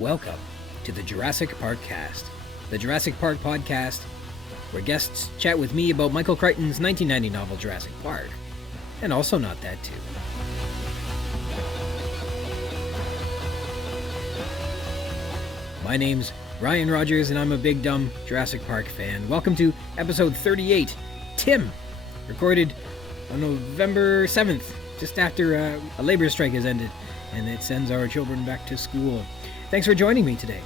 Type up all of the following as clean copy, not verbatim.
Welcome to the Jurassic Park-Cast, the Jurassic Park podcast, where guests chat with me about Michael Crichton's 1990 novel Jurassic Park, and also not that too. My name's Ryan Rogers, and I'm a big dumb Jurassic Park fan. Welcome to episode 38, Tim, recorded on November 7th, just after a labor strike has ended, and it sends our children back to school. Thanks for joining me today.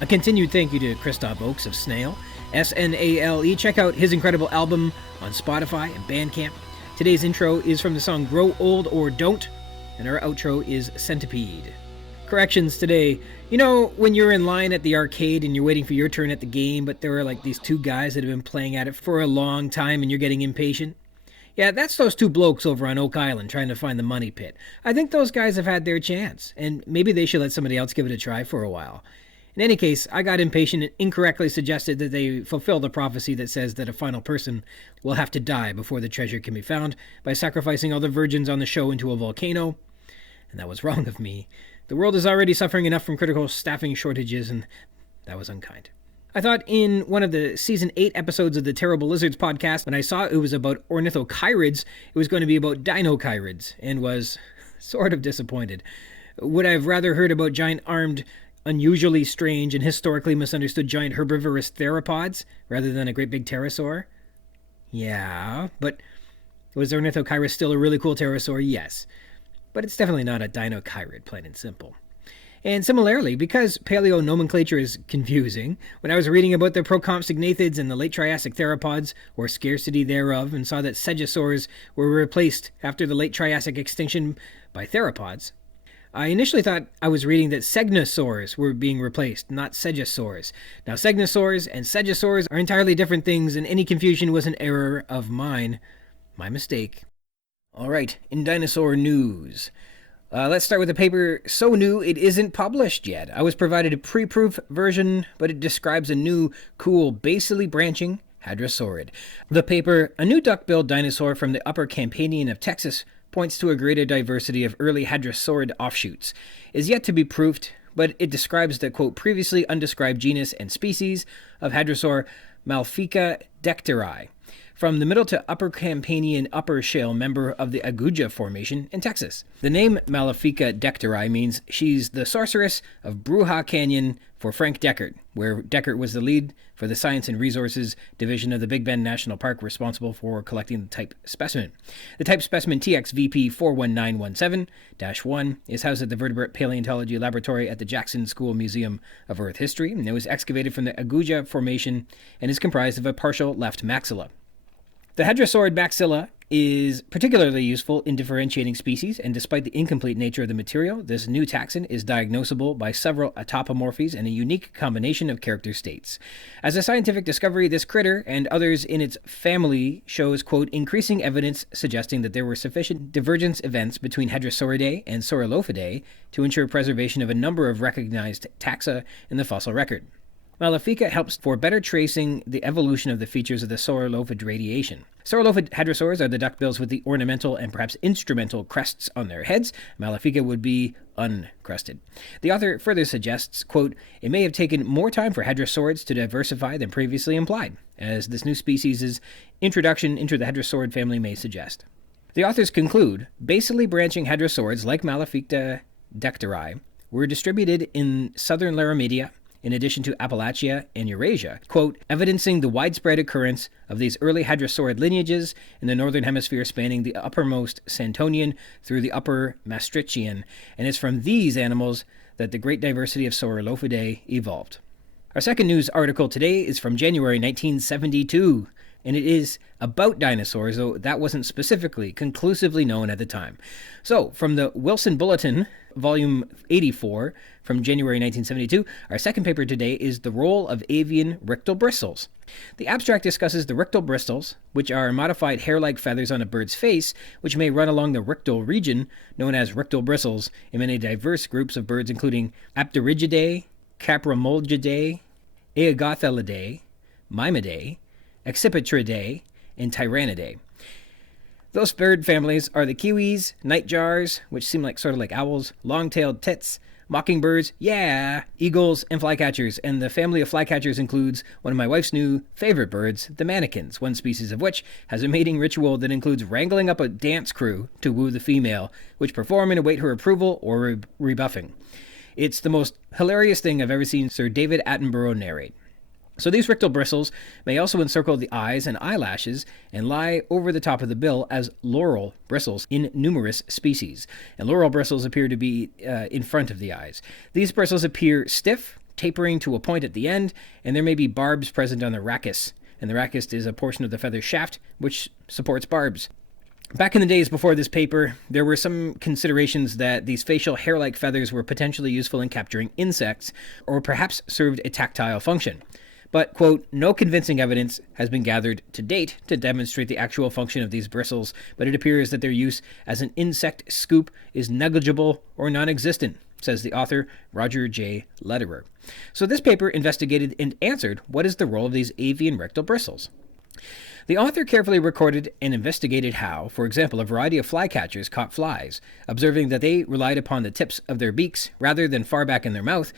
A continued thank you to Christoph Oakes of Snail, S-N-A-L-E. Check out his incredible album on Spotify and Bandcamp. Today's intro is from the song Grow Old or Don't, and our outro is Centipede. Corrections today. You know, when you're in line at the arcade and you're waiting for your turn at the game, but there are like these two guys that have been playing at it for a long time and you're getting impatient? Yeah, that's those two blokes over on Oak Island trying to find the money pit. I think those guys have had their chance, and maybe they should let somebody else give it a try for a while. In any case, I got impatient and incorrectly suggested that they fulfill the prophecy that says that a final person will have to die before the treasure can be found by sacrificing all the virgins on the show into a volcano. And that was wrong of me. The world is already suffering enough from critical staffing shortages, and that was unkind. I thought in one of the Season 8 episodes of the Terrible Lizards podcast, when I saw it was about ornithochirids, it was going to be about dinochirids, and was sort of disappointed. Would I have rather heard about giant-armed, unusually strange, and historically misunderstood giant herbivorous theropods, rather than a great big pterosaur? Yeah, but was ornithochirus still a really cool pterosaur? Yes. But it's definitely not a dinochirid, plain and simple. And similarly, because paleo nomenclature is confusing, when I was reading about the procompsognaathids and the late Triassic theropods, or scarcity thereof, and saw that stegosaurs were replaced after the late Triassic extinction by theropods, I initially thought I was reading that segnosaurs were being replaced, not stegosaurs. Now, segnosaurs and stegosaurs are entirely different things, and any confusion was an error of mine. My mistake. All right, in dinosaur news. Let's start with a paper so new it isn't published yet. I was provided a pre-proof version, but it describes a new, cool, basally branching hadrosaurid. The paper, A New Duck-Billed Dinosaur from the Upper Campanian of Texas, points to a greater diversity of early hadrosaurid offshoots, is yet to be proofed, but it describes the, quote, previously undescribed genus and species of hadrosaur Malfica-decteri, from the Middle to Upper Campanian upper shale member of the Aguja Formation in Texas. The name Malfica-decteri means she's the sorceress of Bruja Canyon for Frank Deckert, where Deckert was the lead for the Science and Resources Division of the Big Bend National Park responsible for collecting the type specimen. The type specimen TXVP 41917-1 is housed at the Vertebrate Paleontology Laboratory at the Jackson School Museum of Earth History, and it was excavated from the Aguja Formation and is comprised of a partial left maxilla. The hadrosaurid maxilla is particularly useful in differentiating species, and despite the incomplete nature of the material, this new taxon is diagnosable by several autapomorphies and a unique combination of character states. As a scientific discovery, this critter and others in its family shows, quote, increasing evidence suggesting that there were sufficient divergence events between Hadrosauridae and Saurophidae to ensure preservation of a number of recognized taxa in the fossil record. Malfica helps for better tracing the evolution of the features of the saurophid radiation. Saurophid hadrosaurs are the duckbills with the ornamental and perhaps instrumental crests on their heads. Malfica would be uncrested. The author further suggests, quote, it may have taken more time for hadrosaurids to diversify than previously implied, as this new species' introduction into the hadrosaurid family may suggest. The authors conclude, basally branching hadrosaurids like Malfica-decteri were distributed in southern Laramida, in addition to Appalachia and Eurasia, quote, evidencing the widespread occurrence of these early hadrosaurid lineages in the northern hemisphere spanning the uppermost Santonian through the upper Maastrichtian, and it's from these animals that the great diversity of Saurophidae evolved. Our second news article today is from January 1972, and it is about dinosaurs, though that wasn't specifically, conclusively known at the time. So, from the Wilson Bulletin, Volume 84, from January 1972, our second paper today is The Role of Avian Rictal Bristles. The abstract discusses the rictal bristles, which are modified hair-like feathers on a bird's face, which may run along the rictal region, known as rictal bristles, in many diverse groups of birds, including Apterygidae, Caprimulgidae, Aegothelidae, Mimidae, Accipitridae, and Tyrannidae. Those bird families are the kiwis, nightjars, which seem like sort of like owls, long-tailed tits, Mockingbirds, yeah, eagles, and flycatchers. And the family of flycatchers includes one of my wife's new favorite birds, the manakins, one species of which has a mating ritual that includes wrangling up a dance crew to woo the female, which perform and await her approval or rebuffing. It's the most hilarious thing I've ever seen Sir David Attenborough narrate. So these rictal bristles may also encircle the eyes and eyelashes and lie over the top of the bill as laurel bristles in numerous species. And laurel bristles appear to be in front of the eyes. These bristles appear stiff, tapering to a point at the end, and there may be barbs present on the rachis. And the rachis is a portion of the feather shaft which supports barbs. Back in the days before this paper, there were some considerations that these facial hair-like feathers were potentially useful in capturing insects, or perhaps served a tactile function. But, quote, no convincing evidence has been gathered to date to demonstrate the actual function of these bristles, but it appears that their use as an insect scoop is negligible or non-existent, says the author Roger J. Lederer. So this paper investigated and answered what is the role of these avian rectal bristles. The author carefully recorded and investigated how, for example, a variety of flycatchers caught flies, observing that they relied upon the tips of their beaks rather than far back in their mouth,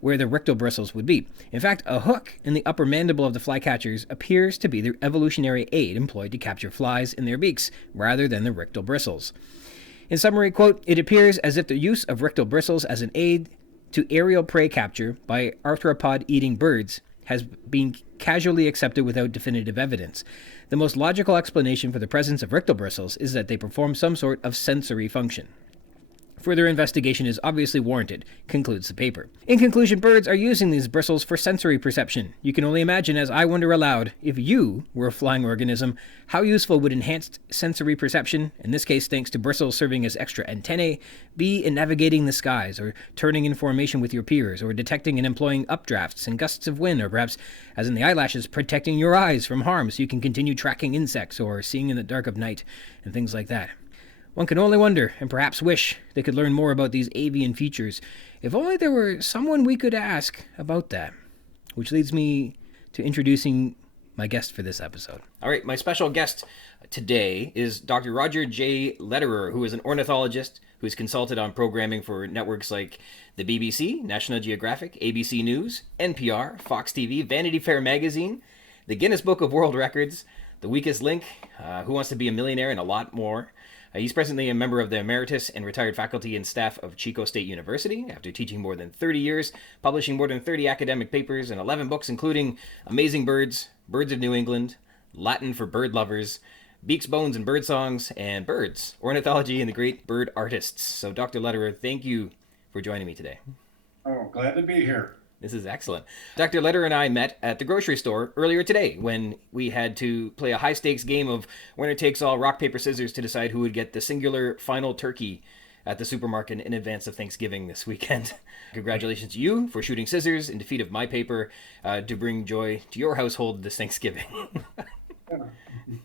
where the rictal bristles would be. In fact, a hook in the upper mandible of the flycatchers appears to be the evolutionary aid employed to capture flies in their beaks, rather than the rictal bristles. In summary, quote, it appears as if the use of rictal bristles as an aid to aerial prey capture by arthropod-eating birds has been casually accepted without definitive evidence. The most logical explanation for the presence of rictal bristles is that they perform some sort of sensory function. Further investigation is obviously warranted, concludes the paper. In conclusion, birds are using these bristles for sensory perception. You can only imagine, as I wonder aloud, if you were a flying organism, how useful would enhanced sensory perception, in this case thanks to bristles serving as extra antennae, be in navigating the skies, or turning in formation with your peers, or detecting and employing updrafts and gusts of wind, or perhaps, as in the eyelashes, protecting your eyes from harm so you can continue tracking insects or seeing in the dark of night, and things like that. One can only wonder, and perhaps wish, they could learn more about these avian features. If only there were someone we could ask about that. Which leads me to introducing my guest for this episode. All right, my special guest today is Dr. Roger J. Lederer, who is an ornithologist who's consulted on programming for networks like the BBC, National Geographic, ABC News, NPR, Fox TV, Vanity Fair magazine, the Guinness Book of World Records, The Weakest Link, Who Wants to Be a Millionaire, and a lot more. He's presently a member of the emeritus and retired faculty and staff of Chico State University after teaching more than 30 years, publishing more than 30 academic papers and 11 books, including Amazing Birds, Birds of New England, Latin for Bird Lovers, Beaks, Bones, and Bird Songs, and Birds, Ornithology and the Great Bird Artists. So, Dr. Lederer, thank you for joining me today. Oh, glad to be here. This is excellent. Dr. Lederer and I met at the grocery store earlier today when we had to play a high-stakes game of winner-takes-all rock, paper, scissors to decide who would get the singular final turkey at the supermarket in advance of Thanksgiving this weekend. Congratulations to you for shooting scissors in defeat of my paper to bring joy to your household this Thanksgiving.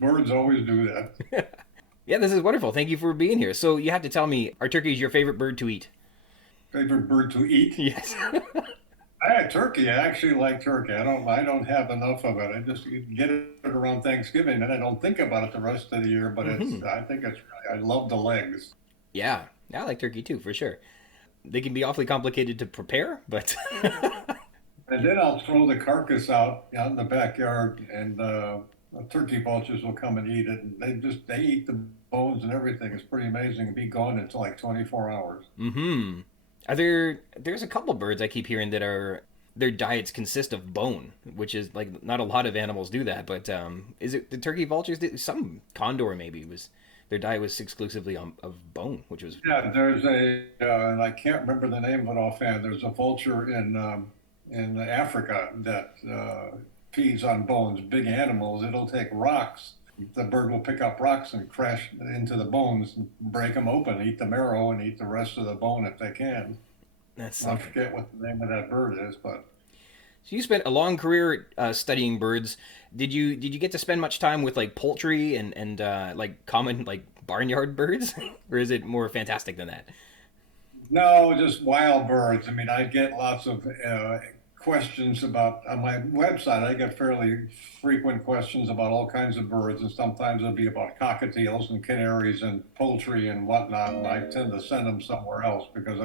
Birds always do that. Yeah, this is wonderful. Thank you for being here. So you have to tell me, are turkeys your favorite bird to eat? Favorite bird to eat? Yes. I had turkey. I actually like turkey. I don't have enough of it. I just get it around Thanksgiving, and I don't think about it the rest of the year. But I love the legs. Yeah, I like turkey too, for sure. They can be awfully complicated to prepare, but. And then I'll throw the carcass out in the backyard, and turkey vultures will come and eat it. And they eat the bones and everything. It's pretty amazing. It'll be gone in like 24 hours. Mm-hmm. There's a couple birds I keep hearing that their diets consist of bone, which is like not a lot of animals do that, but is it the turkey vultures? Some condor maybe their diet was exclusively of bone, which was There's and I can't remember the name of it offhand. There's a vulture in Africa that feeds on bones, big animals. It'll take rocks. The bird will pick up rocks and crash into the bones, and break them open, eat the marrow, and eat the rest of the bone if they can. I forget what the name of that bird is, but. So you spent a long career studying birds. Did you get to spend much time with like poultry and like common like barnyard birds, or is it more fantastic than that? No, just wild birds. I mean, I get lots of questions about on my website. I get fairly frequent questions about all kinds of birds, and sometimes it'll be about cockatiels and canaries and poultry and whatnot. And I tend to send them somewhere else because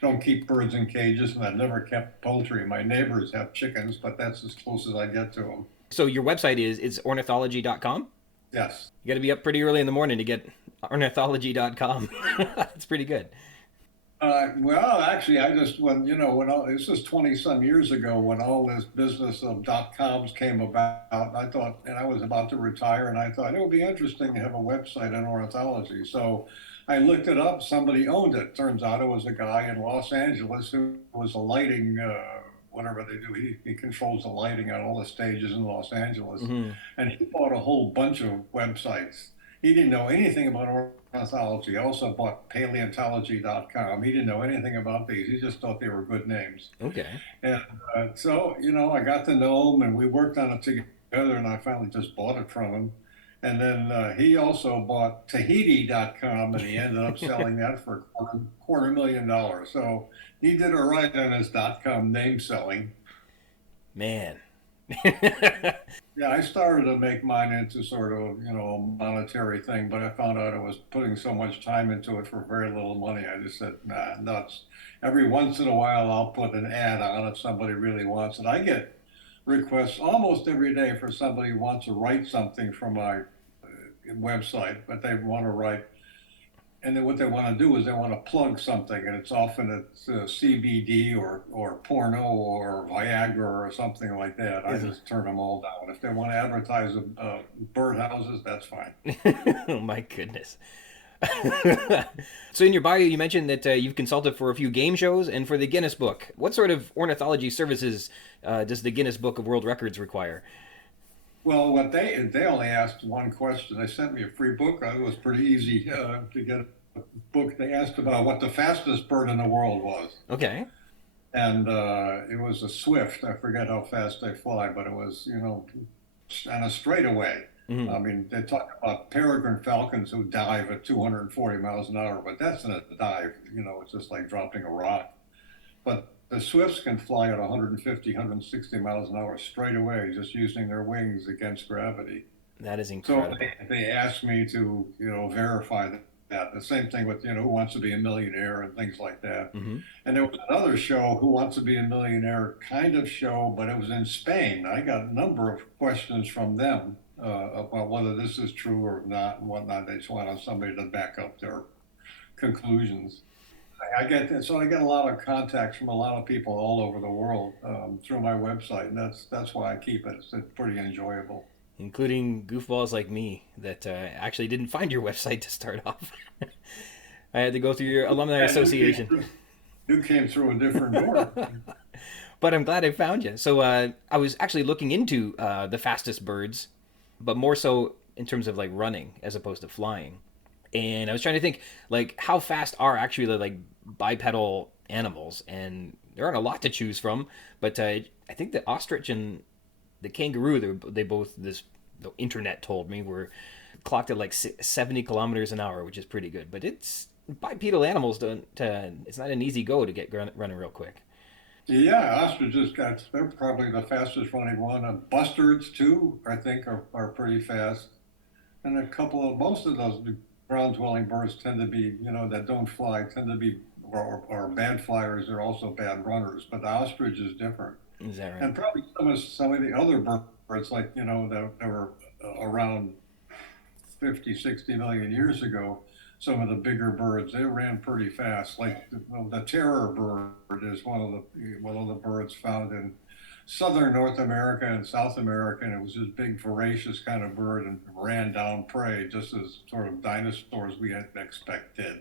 don't keep birds in cages, and I've never kept poultry. My neighbors have chickens, but that's as close as I get to them. So your website is ornithology.com? Yes. You got to be up pretty early in the morning to get ornithology.com. That's pretty good. Well, actually, I just when all, this was 20 some years ago when all this business of .coms came about. I thought, and I was about to retire, and I thought it would be interesting to have a website on ornithology. So I looked it up. Somebody owned it. Turns out it was a guy in Los Angeles who was a lighting. Whatever they do, he controls the lighting at all the stages in Los Angeles, Mm-hmm. and he bought a whole bunch of websites. He didn't know anything about ornithology. He also bought paleontology.com. He didn't know anything about these. He just thought they were good names. Okay. And so, I got to know him and we worked on it together, and I finally just bought it from him. And then he also bought Tahiti.com, and he ended up selling that for $250,000. So he did all right on his .com name selling. Man. Yeah, I started to make mine into sort of, a monetary thing, but I found out I was putting so much time into it for very little money. I just said, nah, nuts. Every once in a while, I'll put an ad on if somebody really wants it. I get requests almost every day for somebody who wants to write something from my website, but they want to write, and then what they want to do is they want to plug something, and it's CBD or porno or Viagra or something like that. I just turn them all down. If they want to advertise birdhouses, that's fine. Oh my goodness. So in your bio, you mentioned that you've consulted for a few game shows and for the Guinness Book. What sort of ornithology services does the Guinness Book of World Records require? Well, what they only asked one question. They sent me a free book. It was pretty easy to get a book. They asked about what the fastest bird in the world was. Okay. And it was a swift. I forget how fast they fly, but it was, on a straightaway. Mm-hmm. I mean, they talk about peregrine falcons who dive at 240 miles an hour, but that's not a dive. It's just like dropping a rock. But the swifts can fly at 150, 160 miles an hour straight away, just using their wings against gravity. That is incredible. So they asked me to, verify that. The same thing with, Who Wants to Be a Millionaire and things like that. Mm-hmm. And there was another show, Who Wants to Be a Millionaire kind of show, but it was in Spain. I got a number of questions from them about whether this is true or not and whatnot. They just wanted somebody to back up their conclusions. I get a lot of contacts from a lot of people all over the world through my website, and that's why I keep it. It's pretty enjoyable. Including goofballs like me that actually didn't find your website to start off. I had to go through your alumni association. You came through a different door. But I'm glad I found you. So I was actually looking into the fastest birds, but more so in terms of like running as opposed to flying. And I was trying to think, like, how fast are actually the, like, bipedal animals? And there aren't a lot to choose from, but I think the ostrich and the kangaroo, they both, the internet told me, were clocked at like 70 kilometers an hour, which is pretty good. But it's bipedal animals it's not an easy go to get running real quick. Yeah, ostriches they're probably the fastest running one. Bustards too, I think, are pretty fast. And most of those ground-dwelling birds tend to be, that don't fly, tend to be, or bad flyers. They're also bad runners. But the ostrich is different. Is that right? And probably some of the other birds, like, that were around 50, 60 million years ago, some of the bigger birds, they ran pretty fast. Like the terror bird is one of the birds found in southern North America and South America, and it was this big voracious kind of bird and ran down prey just as sort of dinosaurs we had expected.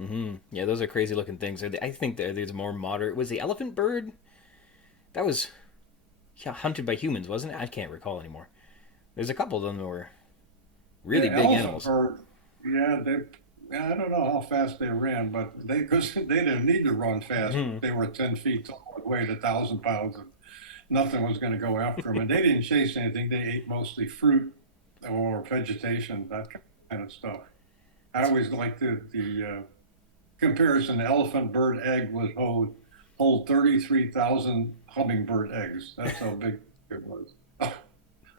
Mm-hmm. Yeah, those are crazy looking things. I think there's more moderate. Was the elephant bird? That was hunted by humans, wasn't it? I can't recall anymore. There's a couple of them that were really big animals. Bird, yeah, I don't know how fast they ran, but because they didn't need to run fast. Mm-hmm. They were 10 feet tall, weighed 1,000 pounds. And nothing was going to go after them, and they didn't chase anything. They ate mostly fruit or vegetation, that kind of stuff. I always liked the comparison. The elephant bird egg would hold 33,000 hummingbird eggs. That's how big it was.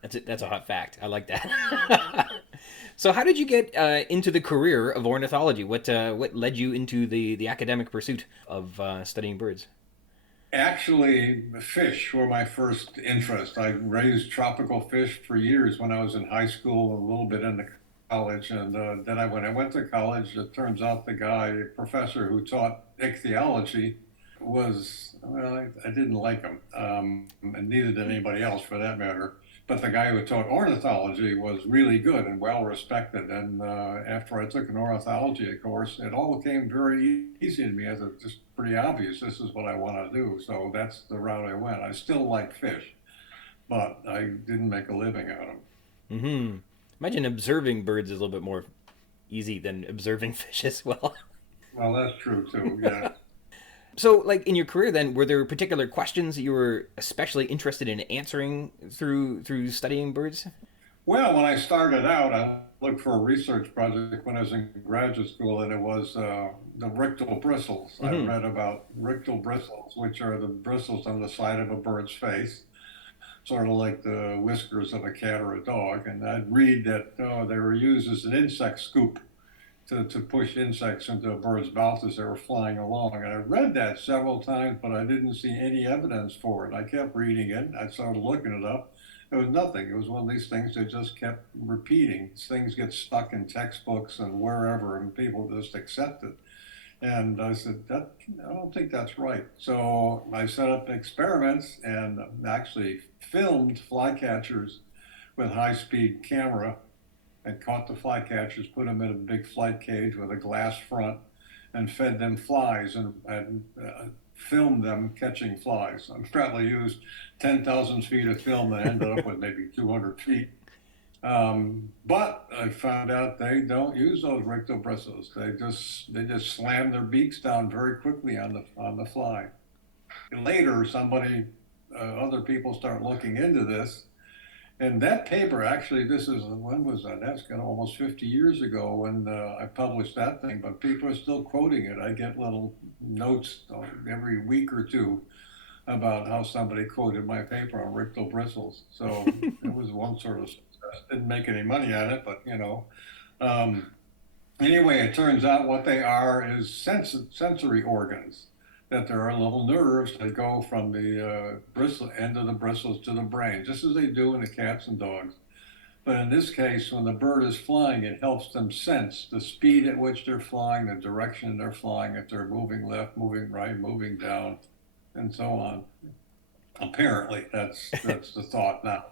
That's a hot fact. I like that. So how did you get into the career of ornithology? What led you into the academic pursuit of studying birds? Actually, fish were my first interest. I raised tropical fish for years when I was in high school, a little bit into college, and then when I went to college, it turns out the professor who taught ichthyology well, I didn't like him, and neither did anybody else for that matter. But the guy who taught ornithology was really good and well respected. And after I took an ornithology course, it all became very easy to me as it's just pretty obvious. This is what I want to do. So that's the route I went. I still like fish, but I didn't make a living out of them. Mm-hmm. Imagine observing birds is a little bit more easy than observing fish as well. Well, that's true too. Yeah. So, like in your career, then, were there particular questions that you were especially interested in answering through studying birds? Well, when I started out, I looked for a research project when I was in graduate school, and it was the Rictal bristles. I Mm-hmm. read about Rictal bristles, which are the bristles on the side of a bird's face, sort of like the whiskers of a cat or a dog. And I'd read that they were used as an insect scoop to push insects into a bird's mouth as they were flying along. And I read that several times, but I didn't see any evidence for it. I kept reading it. I started looking it up. It was nothing. It was one of these things that just kept repeating. Things get stuck in textbooks and wherever, and people just accept it. And I said, I don't think that's right. So I set up experiments and actually filmed flycatchers with high-speed camera and caught the flycatchers, put them in a big flight cage with a glass front, and fed them flies and filmed them catching flies. I probably used 10,000 feet of film and ended up with maybe 200 feet. But I found out they don't use those rectal bristles. They just slam their beaks down very quickly on the fly. Later, other people start looking into this, and that paper, actually, when was that? That's kind of almost 50 years ago when I published that thing, but people are still quoting it. I get little notes every week or two about how somebody quoted my paper on rectal bristles. So it was one sort of success. Didn't make any money on it, but Um, anyway, it turns out what they are is sensory organs. That there are little nerves that go from the bristle end of the bristles to the brain, just as they do in the cats and dogs. But in this case, when the bird is flying, it helps them sense the speed at which they're flying, the direction they're flying, if they're moving left, moving right, moving down, and so on. Apparently, that's the thought now.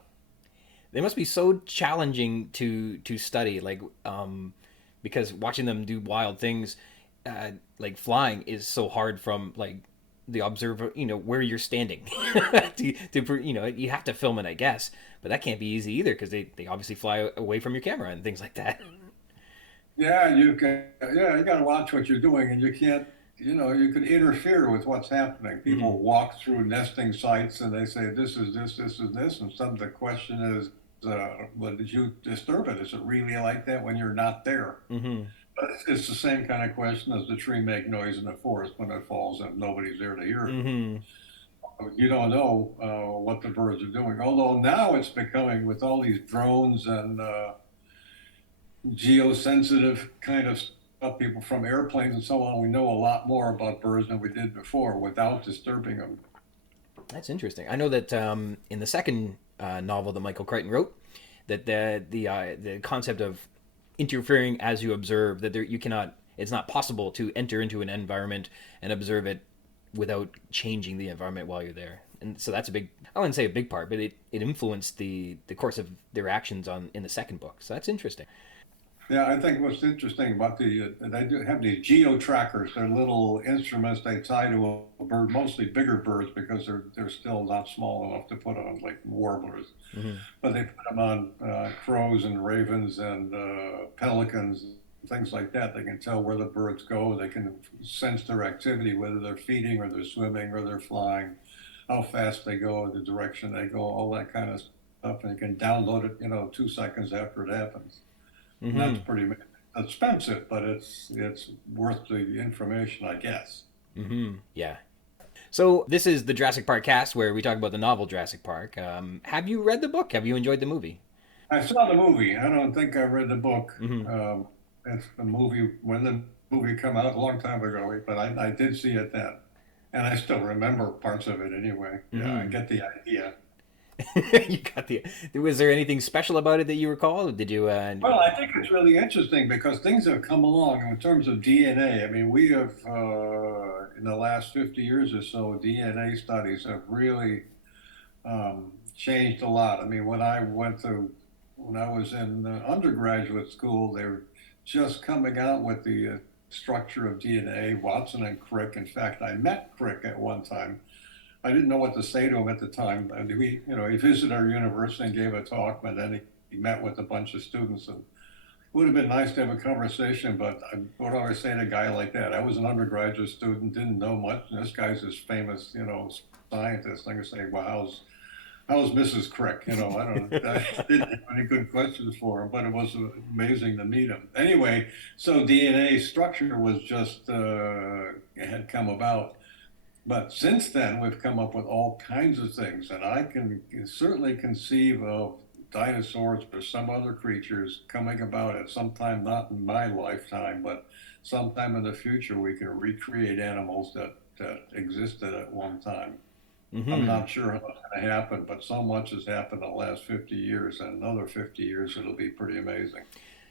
They must be so challenging to study, because watching them do wild things, like flying, is so hard from like the observer, where you're standing. You have to film it, I guess, but that can't be easy either because they obviously fly away from your camera and things like that. Yeah, you can. Yeah, you got to watch what you're doing, and you can't. You could interfere with what's happening. Mm-hmm. People walk through nesting sites, and they say this is this, this is this, and the question is, well, did you disturb it? Is it really like that when you're not there? Mm-hmm. But it's the same kind of question as the tree make noise in the forest when it falls and nobody's there to hear it. Mm-hmm. You don't know what the birds are doing. Although now it's becoming, with all these drones and geosensitive kind of stuff, people from airplanes and so on, we know a lot more about birds than we did before without disturbing them. That's interesting. I know that in the second novel that Michael Crichton wrote, that the concept of interfering as you observe, that you cannot, it's not possible to enter into an environment and observe it without changing the environment while you're there. And so that's I wouldn't say a big part, but it influenced the course of their actions in the second book. So that's interesting. Yeah, I think what's interesting about they do have these geo trackers. They're little instruments they tie to a bird, mostly bigger birds because they're still not small enough to put on like warblers. Mm-hmm. But they put them on crows and ravens and pelicans, things like that. They can tell where the birds go. They can sense their activity, whether they're feeding or they're swimming or they're flying, how fast they go, the direction they go, all that kind of stuff. And you can download it, 2 seconds after it happens. And Mm-hmm. that's pretty expensive, but it's worth the information, I guess. Mm-hmm. Yeah. So this is the Jurassic Park cast where we talk about the novel Jurassic Park. Have you read the book? Have you enjoyed the movie? I saw the movie. I don't think I read the book. Hmm. It's the movie when the movie come out a long time ago, but I did see it then, and I still remember parts of it anyway. Yeah, I Hmm. get the idea. You got the. Was there anything special about it that you recall? Did you? Well, I think it's really interesting because things have come along in terms of DNA. I mean, we have in the last 50 years or so, DNA studies have really changed a lot. I mean, when I was in undergraduate school, they were just coming out with the structure of DNA, Watson and Crick. In fact, I met Crick at one time. I didn't know what to say to him at the time. And he visited our university and gave a talk, but then he met with a bunch of students. And it would have been nice to have a conversation, but what do I say to a guy like that? I was an undergraduate student, didn't know much, and this guy's this famous, scientist. I'm gonna say, well, how's Mrs. Crick? I didn't have any good questions for him, but it was amazing to meet him. Anyway, so DNA structure was just had come about. But since then, we've come up with all kinds of things, and I can certainly conceive of dinosaurs or some other creatures coming about at some time, not in my lifetime, but sometime in the future, we can recreate animals that existed at one time. I'm Hmm. not sure how that's going to happen, but so much has happened in the last 50 years, and another 50 years, it'll be pretty amazing.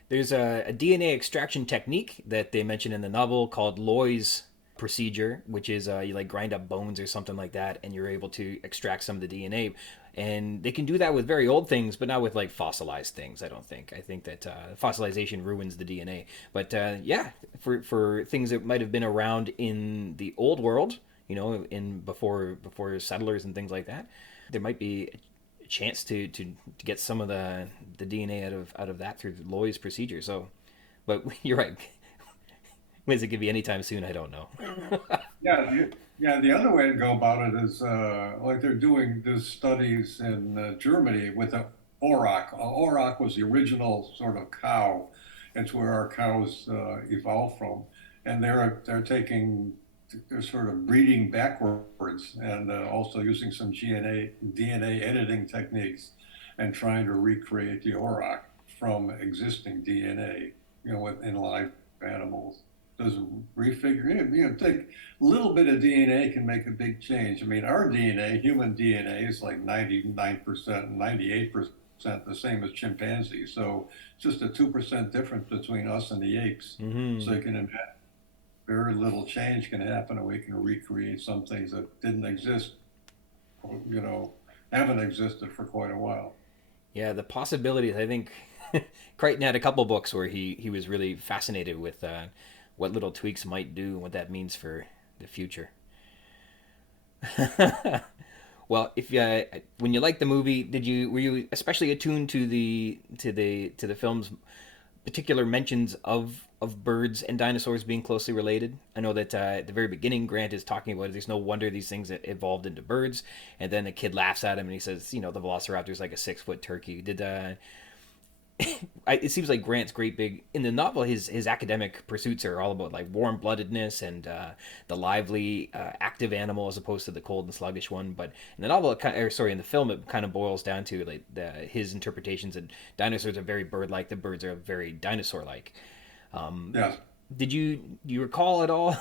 There's a DNA extraction technique that they mention in the novel called Loy's procedure, which is you like grind up bones or something like that, and you're able to extract some of the DNA. And they can do that with very old things, but not with like fossilized things. I don't think. I think that fossilization ruins the DNA. But yeah, for things that might have been around in the old world, in before settlers and things like that, there might be a chance to get some of the DNA out of that through Loy's procedure. So, but you're right. When's it gonna be anytime soon? I don't know. Yeah, the other way to go about it is like they're doing these studies in Germany with the auroch. Auroch was the original sort of cow. It's where our cows evolved from, and they're sort of breeding backwards and also using some DNA editing techniques and trying to recreate the auroch from existing DNA, in live animals. Does refigure it. Take a little bit of DNA can make a big change. I mean, our DNA, human DNA, is like 99% and 98% the same as chimpanzees. So it's just a 2% difference between us and the apes. So Hmm. you can imagine very little change can happen, and we can recreate some things that didn't exist, you know, haven't existed for quite a while. Yeah, the possibilities. I think Crichton had a couple books where he was really fascinated with what little tweaks might do and what that means for the future. Well, if when you liked the movie, were you especially attuned to the film's particular mentions of birds and dinosaurs being closely related? I know that at the very beginning, Grant is talking about there's no wonder these things that evolved into birds, and then the kid laughs at him and he says, the Velociraptor is like a 6 foot turkey. It seems like Grant's great big in the novel. His academic pursuits are all about like warm bloodedness and the lively, active animal as opposed to the cold and sluggish one. But in the novel, in the film, it kind of boils down to like his interpretations that dinosaurs are very bird-like. The birds are very dinosaur-like. Yes. Do you recall at all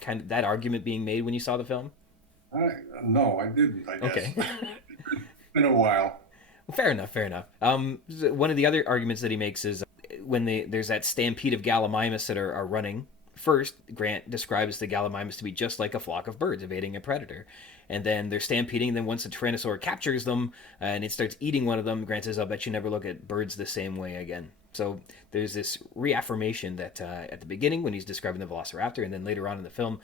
kind of that argument being made when you saw the film? I, no, I didn't, I guess. Okay. It's been a while. Well, fair enough. Fair enough. One of the other arguments that he makes is when there's that stampede of gallimimus that are running. First, Grant describes the gallimimus to be just like a flock of birds evading a predator, and then they're stampeding. Then once the tyrannosaur captures them and it starts eating one of them, Grant says, "I'll bet you never look at birds the same way again." So there's this reaffirmation that at the beginning when he's describing the velociraptor, and then later on in the film,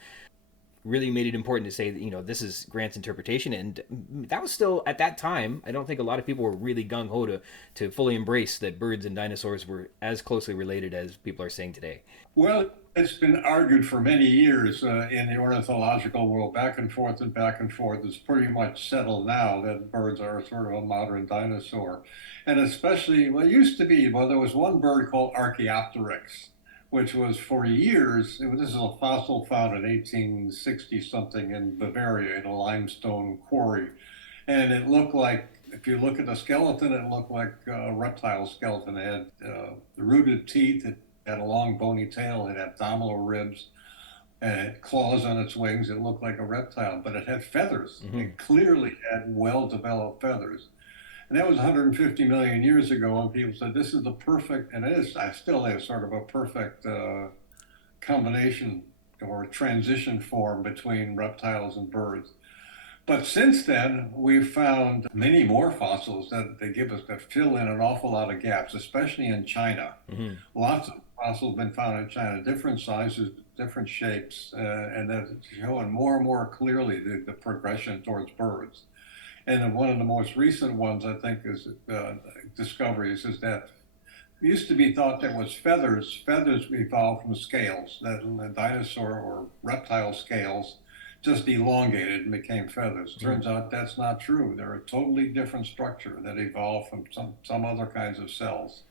really made it important to say that this is Grant's interpretation, and that was still at that time. I don't think a lot of people were really gung ho to fully embrace that birds and dinosaurs were as closely related as people are saying today. Well, it's been argued for many years in the ornithological world, back and forth and back and forth. It's pretty much settled now that birds are sort of a modern dinosaur. And especially, well, it used to be, well, there was one bird called Archaeopteryx, which was for years, this is a fossil found in 1860 something in Bavaria in a limestone quarry. And it looked like if you look at the skeleton, it looked like a reptile skeleton. It had rooted teeth, it had a long bony tail, it had abdominal ribs, and it had claws on its wings. It looked like a reptile, but it had feathers. Mm-hmm. It clearly had well-developed feathers. And that was 150 million years ago, and people said this is the perfect, and it is, I still is sort of a perfect combination or transition form between reptiles and birds. But since then, we've found many more fossils that they give us that fill in an awful lot of gaps, especially in China. Mm-hmm. Lots of fossils have been found in China, different sizes, different shapes, and that's showing more and more clearly the progression towards birds. And then one of the most recent ones, I think, is discoveries is that it used to be thought that was feathers. Feathers evolved from scales, that the dinosaur or reptile scales just elongated and became feathers. Turns out that's not true. They're a totally different structure that evolved from some other kinds of cells.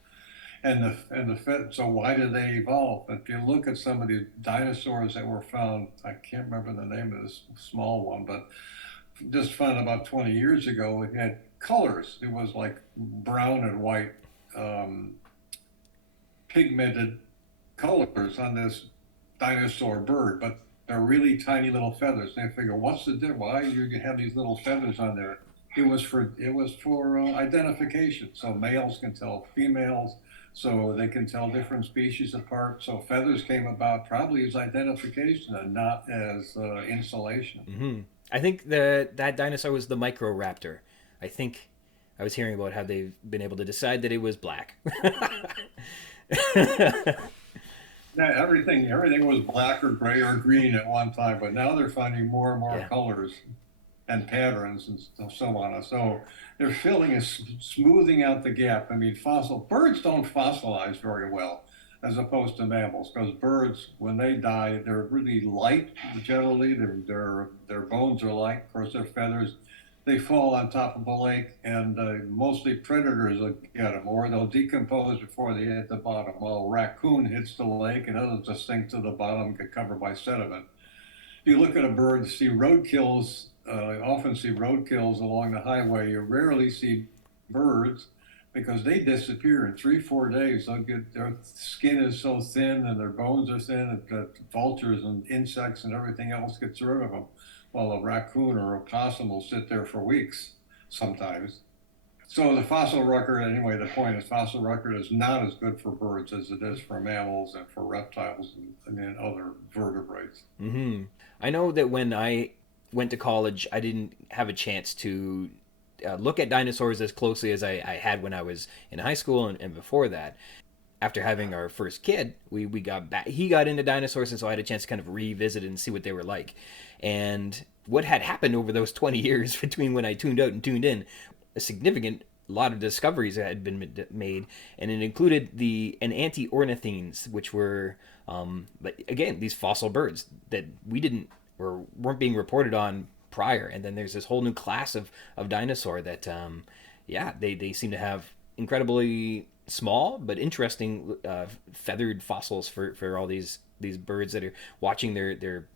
So why did they evolve? If you look at some of these dinosaurs that were found, I can't remember the name of this small one, but just found about 20 years ago, it had colors. It was like brown and white pigmented colors on this dinosaur bird, but they're really tiny little feathers. And they figure, what's the difference? Why you have these little feathers on there? It was for identification. So males can tell females, so they can tell different species apart. So feathers came about probably as identification and not as insulation. Mm-hmm. I think that dinosaur was the microraptor. I think I was hearing about how they've been able to decide that it was black. Yeah, everything was black or gray or green at one time, but now they're finding more and more colors and patterns and so on. So they're smoothing out the gap. I mean, birds don't fossilize very well as opposed to mammals, because birds, when they die, they're really light. Generally, their bones are light. Of course, their feathers, they fall on top of a lake, and mostly predators will get them, or they'll decompose before they hit the bottom. Well, a raccoon hits the lake, and others just sink to the bottom, get covered by sediment. If you look at a bird, see roadkills. Often see roadkills along the highway. You rarely see birds because they disappear in 3-4 days. Their skin is so thin and their bones are thin that vultures and insects and everything else gets rid of them. While a raccoon or a possum will sit there for weeks sometimes. So the fossil record, anyway, the point is fossil record is not as good for birds as it is for mammals and for reptiles and other vertebrates. Mm-hmm. I know that when I went to college, I didn't have a chance to look at dinosaurs as closely as I had when I was in high school and before that. After having our first kid, we got back. He got into dinosaurs, and so I had a chance to kind of revisit and see what they were like. And what had happened over those 20 years between when I tuned out and tuned in, a significant lot of discoveries that had been made, and it included the enantiornithines, which were, again, these fossil birds that we didn't or weren't being reported on prior. And then there's this whole new class of dinosaur that, they seem to have incredibly small but interesting feathered fossils for all these birds that are watching their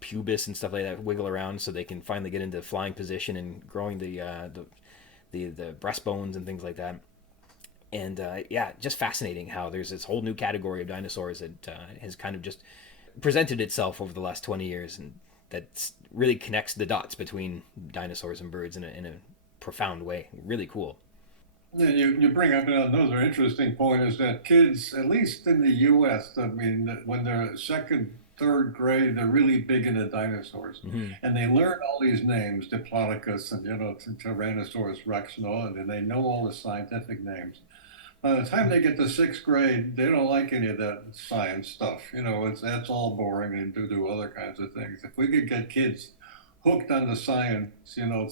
pubis and stuff like that wiggle around so they can finally get into flying position and growing the breastbones and things like that. And just fascinating how there's this whole new category of dinosaurs that has kind of just presented itself over the last 20 years, and that really connects the dots between dinosaurs and birds in a profound way. Really cool. Yeah, you bring up another interesting point is that kids, at least in the U.S., I mean, when they're second, third grade, they're really big into dinosaurs. Mm-hmm. And they learn all these names, Diplodocus and, Tyrannosaurus Rex and all, and they know all the scientific names. By the time they get to sixth grade, they don't like any of that science stuff. That's all boring and do other kinds of things. If we could get kids hooked on the science,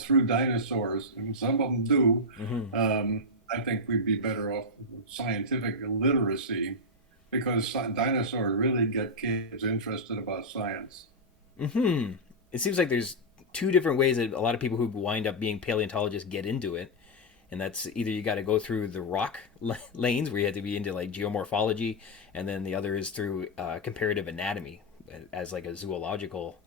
through dinosaurs, and some of them do, Mm-hmm. I think we'd be better off with scientific literacy, because dinosaurs really get kids interested about science. Mm-hmm. It seems like there's two different ways that a lot of people who wind up being paleontologists get into it. And that's either you got to go through the rock lanes where you have to be into like geomorphology, and then the other is through comparative anatomy as like a zoological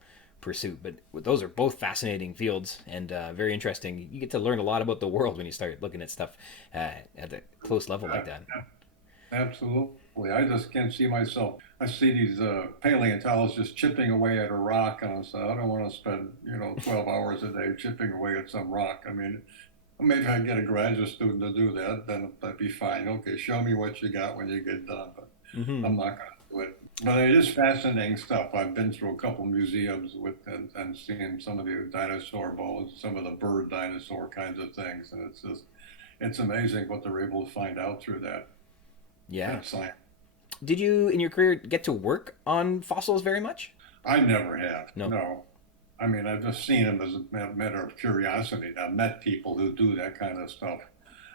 pursuit. But those are both fascinating fields and very interesting. You get to learn a lot about the world when you start looking at stuff at a close level like that. Absolutely. I just can't see myself. I see these paleontologists chipping away at a rock, and I say, I don't want to spend, 12 hours a day chipping away at some rock. I mean, maybe I can get a graduate student to do that, then that'd be fine. Okay, show me what you got when you get done, but Mm-hmm. I'm not going to do it. But it is fascinating stuff. I've been through a couple museums and seen some of the dinosaur bones, some of the bird dinosaur kinds of things, and it's amazing what they're able to find out through Yeah. that science. Did you, in your career, get to work on fossils very much? I never have. No. No. I mean, I've just seen them as a matter of curiosity. I've met people who do that kind of stuff.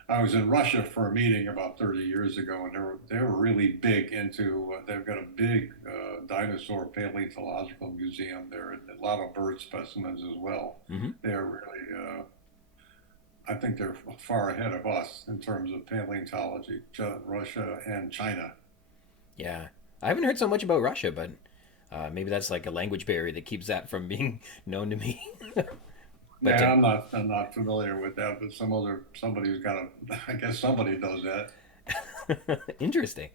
I was in Russia for a meeting about 30 years ago, and they were really big into. They've got a big dinosaur paleontological museum there, and a lot of bird specimens as well. Mm-hmm. They're really, I think they're far ahead of us in terms of paleontology, Russia and China. Yeah. I haven't heard so much about Russia, but maybe that's like a language barrier that keeps that from being known to me. But Yeah, I'm not familiar with that, but somebody's got a. I guess somebody does interesting.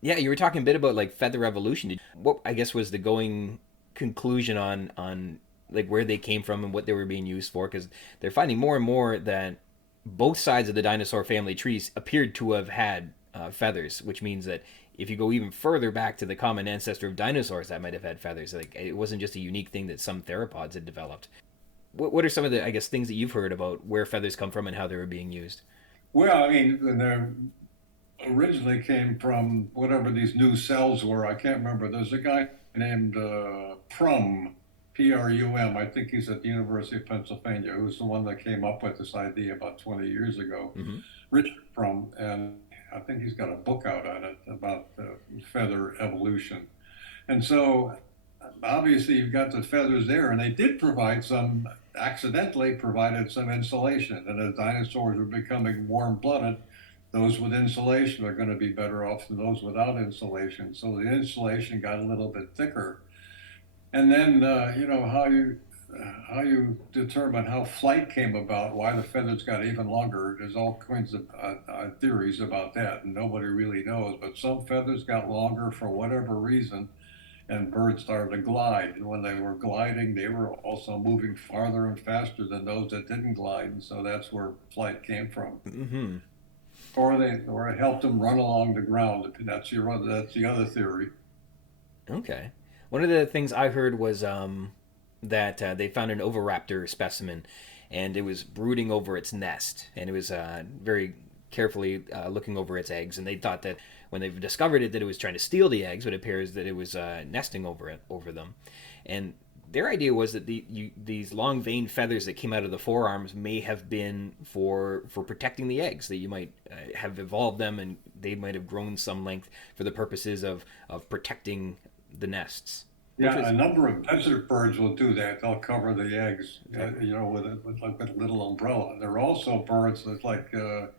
Yeah, you were talking a bit about like feather evolution. What I guess was the going conclusion on like where they came from and what they were being used for? Because they're finding more and more that both sides of the dinosaur family trees appeared to have had feathers, which means that if you go even further back to the common ancestor of dinosaurs, that might have had feathers. Like it wasn't just a unique thing that some theropods had developed. What are some of the, I guess, things that you've heard about where feathers come from and how they were being used? Well, I mean, they originally came from whatever these new cells were. I can't remember. There's a guy named Prum, Prum. I think he's at the University of Pennsylvania, who's the one that came up with this idea about 20 years ago. Mm-hmm. Richard Prum, and I think he's got a book out on it about feather evolution. And so obviously you've got the feathers there, and they did accidentally provided some insulation. And as dinosaurs were becoming warm-blooded, those with insulation are going to be better off than those without insulation. So the insulation got a little bit thicker. And then, how you determine how flight came about, why the feathers got even longer. There's all kinds of theories about that, and nobody really knows. But some feathers got longer for whatever reason, and birds started to glide. And when they were gliding, they were also moving farther and faster than those that didn't glide. And so that's where flight came from. Mm-hmm. Or it helped them run along the ground. That's the other theory. Okay. One of the things I heard was that they found an oviraptor specimen, and it was brooding over its nest, and it was very carefully looking over its eggs, and they thought that when they discovered it that it was trying to steal the eggs, but it appears that it was nesting over them. And their idea was that these long veined feathers that came out of the forearms may have been for protecting the eggs, that you might have evolved them and they might have grown some length for the purposes of protecting the nests. Yeah, a number of desert birds will do that. They'll cover the eggs, with like a little umbrella. There are also birds that like a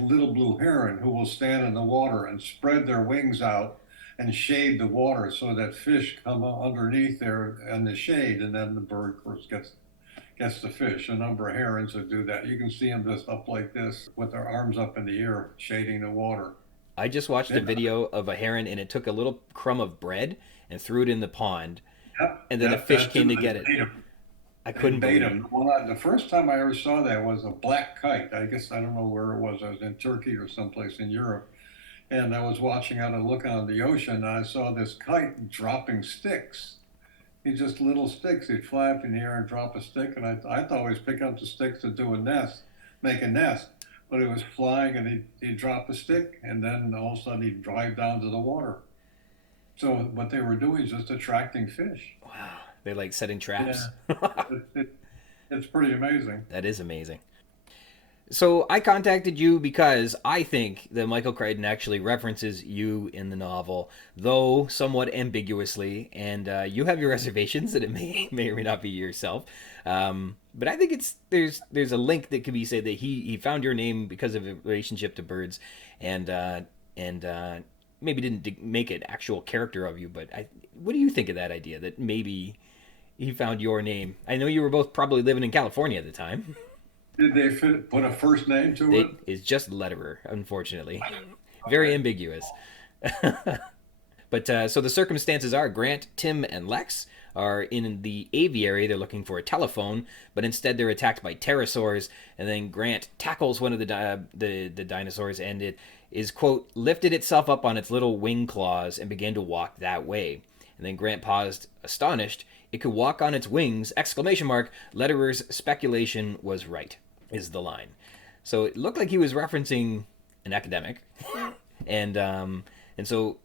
little blue heron who will stand in the water and spread their wings out and shade the water so that fish come underneath there in the shade, and then the bird, of course, gets the fish. A number of herons that do that. You can see them just up like this with their arms up in the air, shading the water. I just watched a video of a heron, and it took a little crumb of bread and threw it in the pond, and then a fish came to get it. I couldn't believe it. Well, the first time I ever saw that was a black kite. I guess I don't know where it was. I was in Turkey or someplace in Europe, and I was watching out and looking on the ocean, and I saw this kite dropping sticks. He just little sticks. He'd fly up in the air and drop a stick, and I thought he was picking up the sticks to do make a nest. But he was flying, and he'd drop a stick, and then all of a sudden he'd drive down to the water. So what they were doing is just attracting fish. Wow. They're like setting traps. Yeah. It's pretty amazing. That is amazing. So I contacted you because I think that Michael Crichton actually references you in the novel, though somewhat ambiguously, and you have your reservations that it may or may not be yourself. But I think there's a link that could be said that he found your name because of a relationship to birds, and maybe didn't make it actual character of you. But what do you think of that idea that maybe he found your name. I know you were both probably living in California at the time. Did they put a first name to it? It is just Lederer, unfortunately. Very Okay. ambiguous. But so the circumstances are Grant, Tim, and Lex are in the aviary. They're looking for a telephone, but instead they're attacked by pterosaurs. And then Grant tackles one of the dinosaurs, and it is, quote, lifted itself up on its little wing claws and began to walk that way. And then Grant paused, astonished. It could walk on its wings! Exclamation mark. Lederer's speculation was right, is the line. So it looked like he was referencing an academic, and so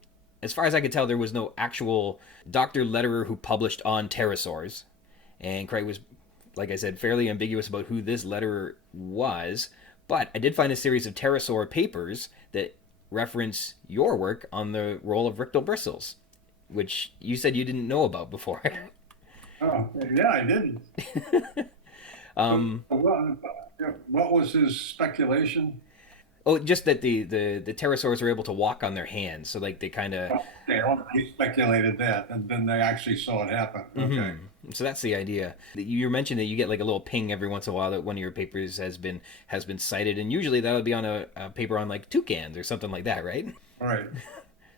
as far as I could tell, there was no actual Dr. Lederer who published on pterosaurs, and Craig was, like I said, fairly ambiguous about who this Lederer was. But I did find a series of pterosaur papers that reference your work on the role of Rictal bristles, which you said you didn't know about before. Oh, yeah, I didn't. um, What was his speculation? oh, just that the pterosaurs were able to walk on their hands, so like they kind of. Okay, well, he speculated that, and then they actually saw it happen. Okay. So that's the idea. You mentioned that you get like a little ping every once in a while that one of your papers has been cited, and usually that would be on a paper on like toucans or something like that, right? All right.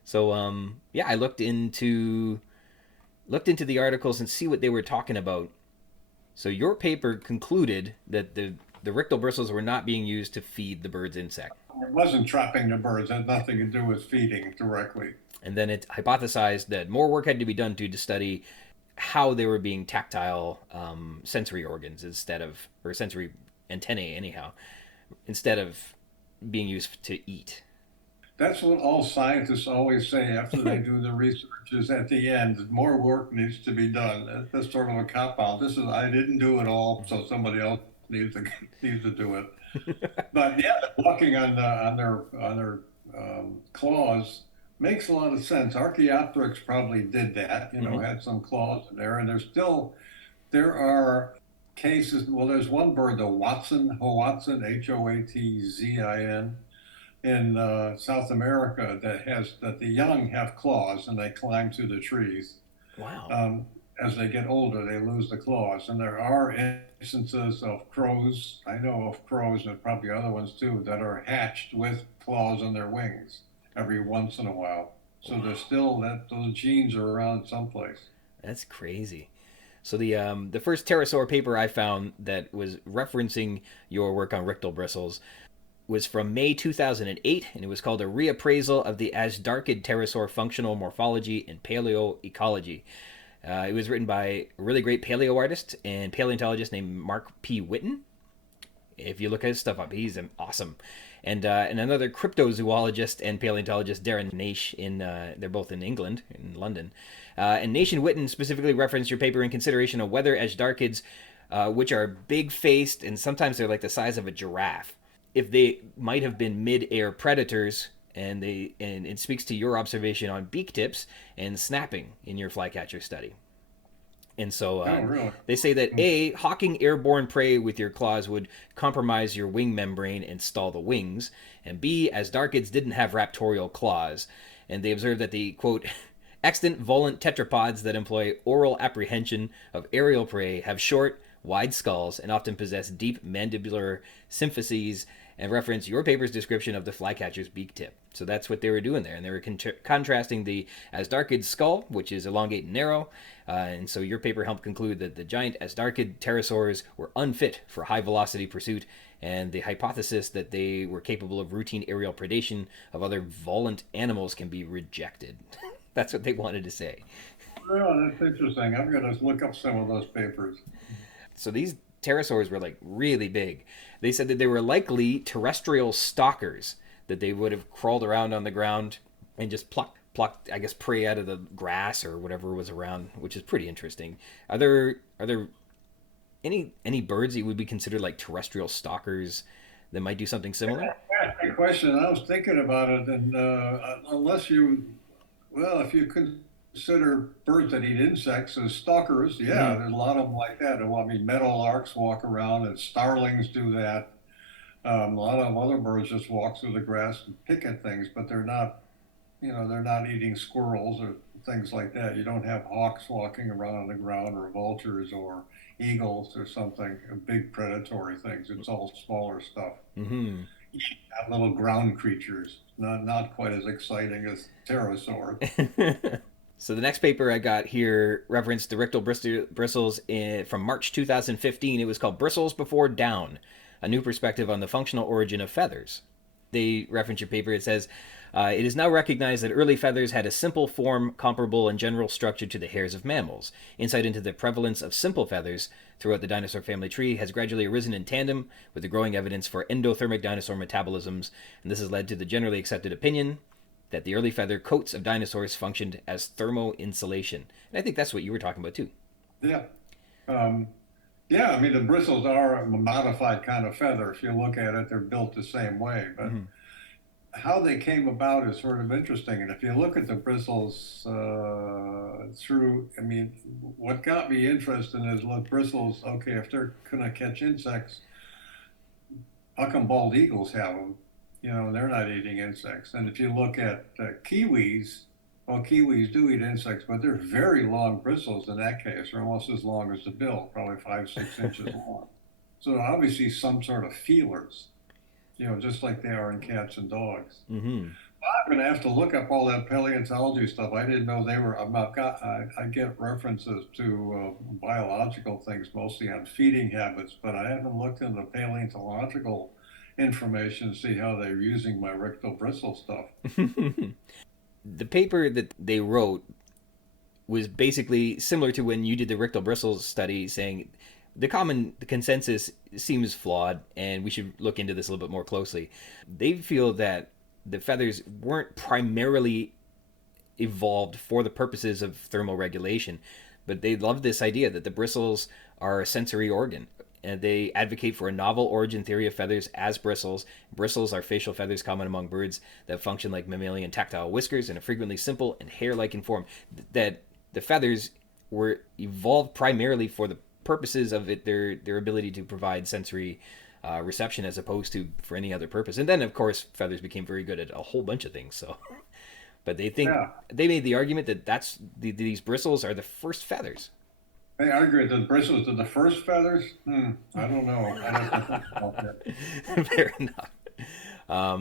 So yeah, I looked into the articles and see what they were talking about. So your paper concluded that the Rictal bristles were not being used to feed the birds insect. It wasn't trapping the birds. It had nothing to do with feeding directly. And then it hypothesized that more work had to be done to study how they were being tactile sensory organs instead of, or sensory antennae anyhow, instead of being used to eat. That's what all scientists always say after they do the research is at the end, more work needs to be done. That's sort of a cop-out. This is, I didn't do it all, so somebody else needs to needs to do it. But yeah, walking on their claws makes a lot of sense. Archaeopteryx probably did that, had some claws in there, and there are cases. Well, there's one bird, the Hoatzin, Hoatzin, in South America that the young have claws and they climb through the trees. Wow. As they get older, they lose the claws, and there are instances of crows. I know of crows and probably other ones too that are hatched with claws on their wings every once in a while. So there's still those genes are around someplace. That's crazy. So the first pterosaur paper I found that was referencing your work on Rictal bristles was from May 2008, and it was called a Reappraisal of the Azhdarchid Pterosaur Functional Morphology and Paleoecology. It was written by a really great paleo artist and paleontologist named Mark P. Whitten. If you look his stuff up, he's awesome. And another cryptozoologist and paleontologist, Darren Naish, they're both in England, in London. And Naish and Whitten specifically referenced your paper in consideration of whether Azhdarchids, which are big-faced and sometimes they're like the size of a giraffe, if they might have been mid-air predators, and it speaks to your observation on beak tips and snapping in your flycatcher study. And so really? they say that A, hawking airborne prey with your claws would compromise your wing membrane and stall the wings, and B, Azhdarchids didn't have raptorial claws, and they observed that the, quote, extant volant tetrapods that employ oral apprehension of aerial prey have short, wide skulls and often possess deep mandibular symphyses, and reference your paper's description of the flycatcher's beak tip. So that's what they were doing there, and they were contrasting the Azhdarchid skull, which is elongate and narrow, and so your paper helped conclude that the giant Azhdarchid pterosaurs were unfit for high-velocity pursuit, and the hypothesis that they were capable of routine aerial predation of other volant animals can be rejected. That's what they wanted to say. Well, that's interesting. I'm going to look up some of those papers. So these pterosaurs were like really big. They said that they were likely terrestrial stalkers, that they would have crawled around on the ground and just plucked, I guess, prey out of the grass or whatever was around, which is pretty interesting. Are there any birds that would be considered like terrestrial stalkers that might do something similar? That's a good question. I was thinking about it, and if you consider birds that eat insects as stalkers, yeah, there's a lot of them like that. I mean, meadowlarks walk around, and starlings do that. A lot of other birds just walk through the grass and pick at things, but they're not, they're not eating squirrels or things like that. You don't have hawks walking around on the ground or vultures or eagles or something, big predatory things. It's all smaller stuff. Mm-hmm. Little ground creatures, not quite as exciting as pterosaur. So the next paper I got here referenced the Rictal bristles from March 2015. It was called Bristles Before Down, a new perspective on the functional origin of feathers. They reference your paper. It says, it is now recognized that early feathers had a simple form comparable in general structure to the hairs of mammals. Insight into the prevalence of simple feathers throughout the dinosaur family tree has gradually arisen in tandem with the growing evidence for endothermic dinosaur metabolisms, and this has led to the generally accepted opinion that the early feather coats of dinosaurs functioned as thermo-insulation. And I think that's what you were talking about too. Yeah. Yeah, I mean, the bristles are a modified kind of feather. If you look at it, they're built the same way. But how they came about is sort of interesting. And if you look at the bristles I mean, what got me interested is, look, bristles, okay, if they're going to catch insects, how come bald eagles have them? They're not eating insects. And if you look at kiwis, well, kiwis do eat insects, but they're very long bristles in that case. They're almost as long as the bill, probably 5, 6 inches long. So obviously some sort of feelers, just like they are in cats and dogs. Mm-hmm. I'm going to have to look up all that paleontology stuff. I didn't know they were. I get references to biological things, mostly on feeding habits, but I haven't looked into paleontological information to see how they're using my rectal bristle stuff. The paper that they wrote was basically similar to when you did the Rictal bristles study, saying the consensus seems flawed and we should look into this a little bit more closely. They feel that the feathers weren't primarily evolved for the purposes of thermal regulation, but they love this idea that the bristles are a sensory organ. And they advocate for a novel origin theory of feathers as bristles. Bristles are facial feathers common among birds that function like mammalian tactile whiskers and are frequently simple and hair-like in form. That the feathers were evolved primarily for the purposes of their ability to provide sensory reception as opposed to for any other purpose. And then, of course, feathers became very good at a whole bunch of things. So, but they think they made the argument that these bristles are the first feathers. They argue that bristles are the first feathers. I don't know. I have to think about that. Fair enough. I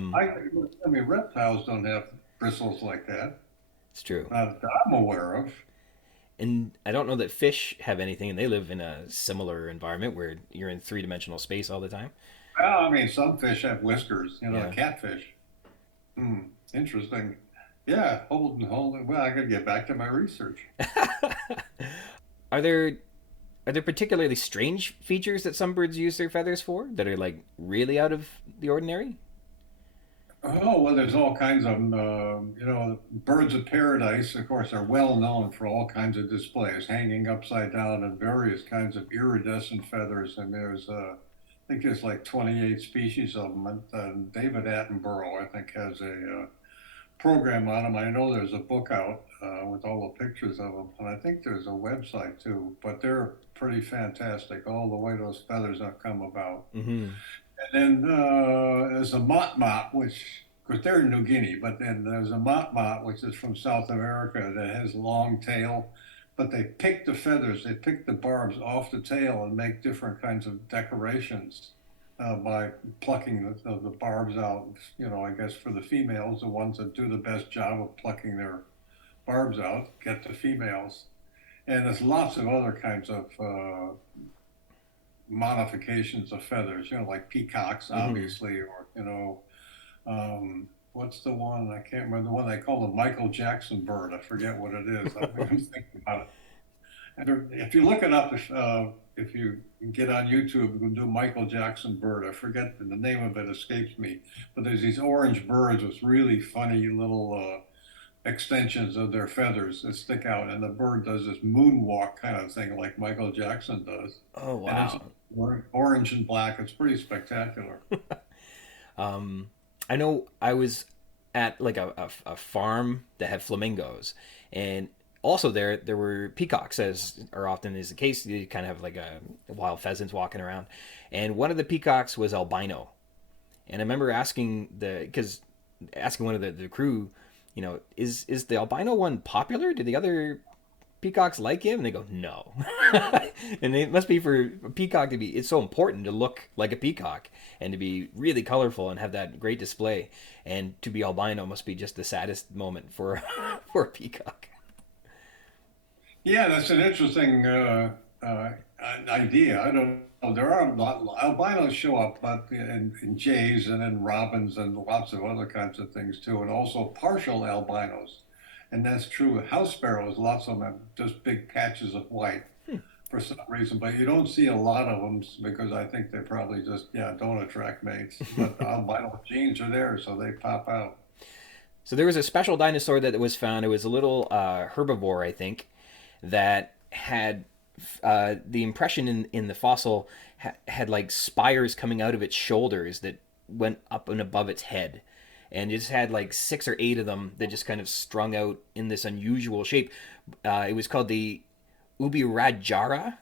mean, reptiles don't have bristles like that. It's true. Not that I'm aware of. And I don't know that fish have anything, and they live in a similar environment where you're in three-dimensional space all the time. Well, I mean, some fish have whiskers. Yeah. Catfish. Interesting. Yeah, hold. Well, I got to get back to my research. Are there particularly strange features that some birds use their feathers for that are like really out of the ordinary? Oh, well, there's all kinds of, birds of paradise, of course, are well known for all kinds of displays, hanging upside down and various kinds of iridescent feathers. And I think there's like 28 species of them. And David Attenborough, I think, has a program on them. I know there's a book out with all the pictures of them, and I think there's a website too. But they're pretty fantastic. All the way those feathers have come about. Mm-hmm. And then there's a motmot, because they're in New Guinea. But then there's a motmot, which is from South America, that has long tail. But they pick the feathers, they pick the barbs off the tail and make different kinds of decorations. By plucking the barbs out, I guess for the females, the ones that do the best job of plucking their barbs out, get the females. And there's lots of other kinds of modifications of feathers, like peacocks, obviously, or, what's the one? I can't remember the one they call the Michael Jackson bird. I forget what it is. I'm thinking about it. And if you look it up, if you get on YouTube, you can do Michael Jackson bird. I forget the name of it, escapes me. But there's these orange birds with really funny little extensions of their feathers that stick out, and the bird does this moonwalk kind of thing like Michael Jackson does. Oh, wow. And it's orange and black. It's pretty spectacular. I know I was at like a farm that had flamingos, and also there were peacocks, as are often is the case. You kind of have like a wild pheasants walking around, and one of the peacocks was albino. And I remember asking one of the crew, is the albino one popular? Do the other peacocks like him? And they go, no. And it must be for a peacock to be, it's so important to look like a peacock and to be really colorful and have that great display. And to be albino must be just the saddest moment for for a peacock. Yeah, that's an interesting idea. I don't know. There are a lot albinos show up, but in jays and in robins and lots of other kinds of things too, and also partial albinos. And that's true with house sparrows. Lots of them have just big patches of white for some reason, but you don't see a lot of them because I think they probably just, yeah, don't attract mates. But the albino genes are there, so they pop out. So there was a special dinosaur that was found. It was a little herbivore, I think, that had the impression in the fossil had like spires coming out of its shoulders that went up and above its head. And it just had like 6 or 8 of them that just kind of strung out in this unusual shape. It was called the ubirajara.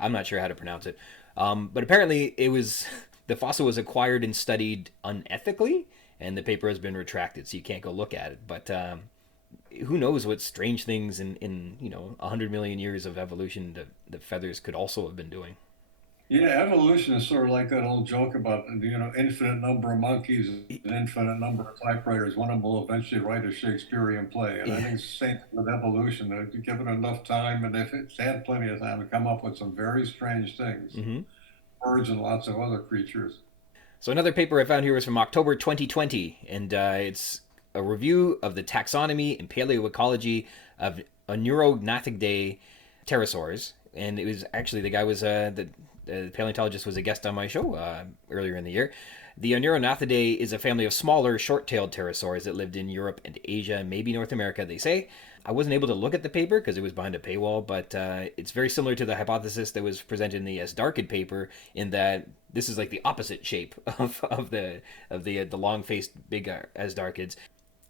I'm not sure how to pronounce it. But apparently it was the fossil was acquired and studied unethically, and the paper has been retracted, so you can't go look at it. But who knows what strange things in 100 million years of evolution the feathers could also have been doing. Yeah, evolution is sort of like that old joke about, infinite number of monkeys and infinite number of typewriters. One of them will eventually write a Shakespearean play. And I think it's the same thing with evolution. If you give it enough time, and if it's had plenty of time to come up with some very strange things, Mm-hmm. birds and lots of other creatures. So another paper I found here was from October 2020, and it's a review of the taxonomy and paleoecology of Anuro-gnathidae pterosaurs. And it was actually the guy was the paleontologist was a guest on my show earlier in the year. The Anuro-gnathidae is a family of smaller, short-tailed pterosaurs that lived in Europe and Asia, maybe North America, they say. I wasn't able to look at the paper because it was behind a paywall, but it's very similar to the hypothesis that was presented in the Azhdarchid paper, in that this is like the opposite shape of the long-faced big Azhdarchids.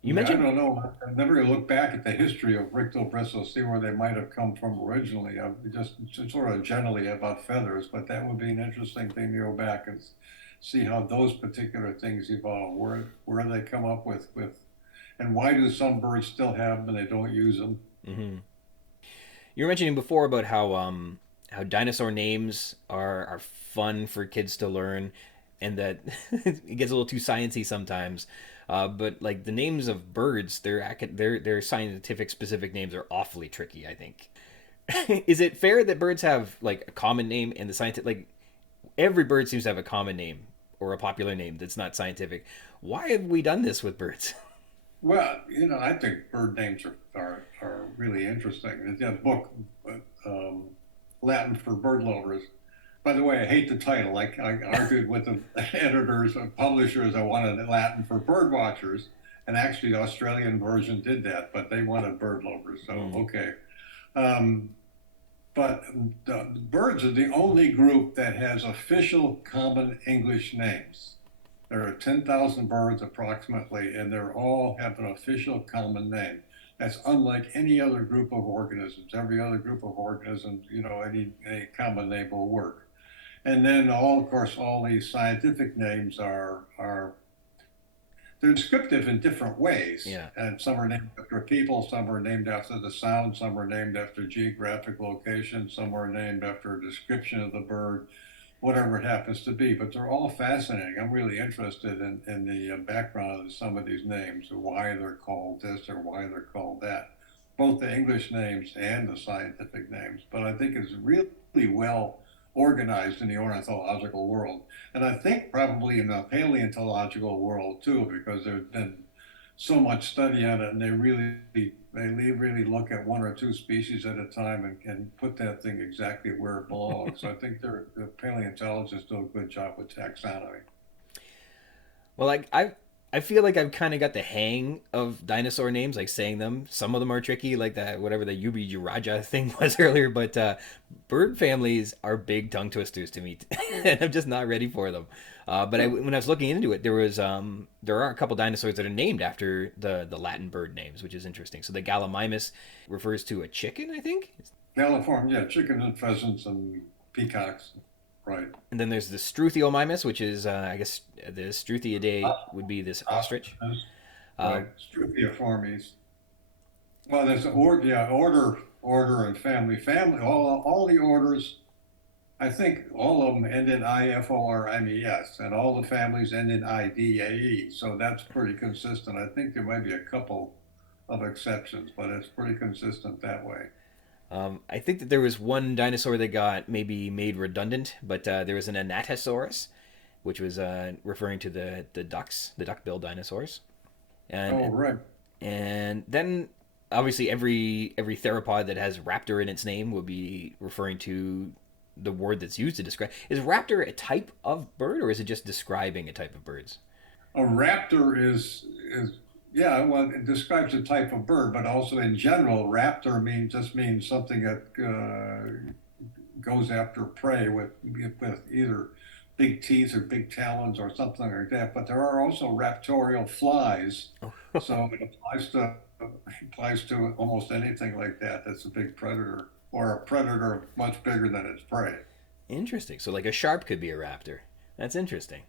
You Yeah, I mentioned. don't know. I've never really looked back at the history of Rictal bristles, see where they might have come from originally. Just sort of generally about feathers, but that would be an interesting thing to go back and see how those particular things evolve, where they come up with, and why do some birds still have them and they don't use them? Mm-hmm. You were mentioning before about how dinosaur names are fun for kids to learn, and that it gets a little too sciencey sometimes. But like the names of birds, their scientific specific names are awfully tricky, I think. Is it fair that birds have like a common name and the scientific, like every bird seems to have a common name or a popular name that's not scientific? Why have we done this with birds? Well, I think bird names are really interesting. There's a book, um, Latin for bird lovers. By the way, I hate the title. I argued with the editors and publishers. I wanted Latin for bird watchers, and actually the Australian version did that, but they wanted bird lovers. So Mm. okay. Um, but the birds are the only group that has official common English names. There are 10,000 birds approximately, and they're all have an official common name. That's unlike any other group of organisms. Every other group of organisms, any common name will work. And then of course, all these scientific names are they're descriptive in different ways. Yeah. And some are named after people, some are named after the sound, some are named after geographic location, some are named after a description of the bird, whatever it happens to be. But they're all fascinating. I'm really interested in the background of some of these names, why they're called this or why they're called that, both the English names and the scientific names. But I think it's really well organized in the ornithological world. And I think probably in the paleontological world too, because there's been so much study on it, and they really look at one or two species at a time and put that thing exactly where it belongs. So I think the paleontologists do a good job with taxonomy. Well, I feel like I've kind of got the hang of dinosaur names, like saying them. Some of them are tricky, like that whatever the ubirajara thing was earlier. But bird families are big tongue twisters to me, and I'm just not ready for them. But when I was looking into it, there are a couple dinosaurs that are named after the Latin bird names, which is interesting. So the Gallimimus refers to a chicken, I think. California, yeah, chickens and pheasants and peacocks, right? And then there's the Struthiomymus, which is I guess the Struthiidae would be this ostrich. right? Struthiiformes. Well, there's order, and family. Family, all the orders, I think all of them end in IFORMES, and all the families end in IDAE. So that's pretty consistent. I think there might be a couple of exceptions, but it's pretty consistent that way. I think that there was one dinosaur that got maybe made redundant, but there was an Anatosaurus, which was referring to the ducks, the duck-billed dinosaurs, Oh, and right. and then obviously every theropod that has raptor in its name would be referring to the word that's used to describe. Is raptor a type of bird, or is it just describing a type of birds? A raptor is yeah, well, it describes a type of bird, but also in general, raptor just means something that goes after prey with either big teeth or big talons or something like that. But there are also raptorial flies, so it applies to almost anything like that. That's a big predator or a predator much bigger than its prey. Interesting. So like a sharp could be a raptor. That's interesting.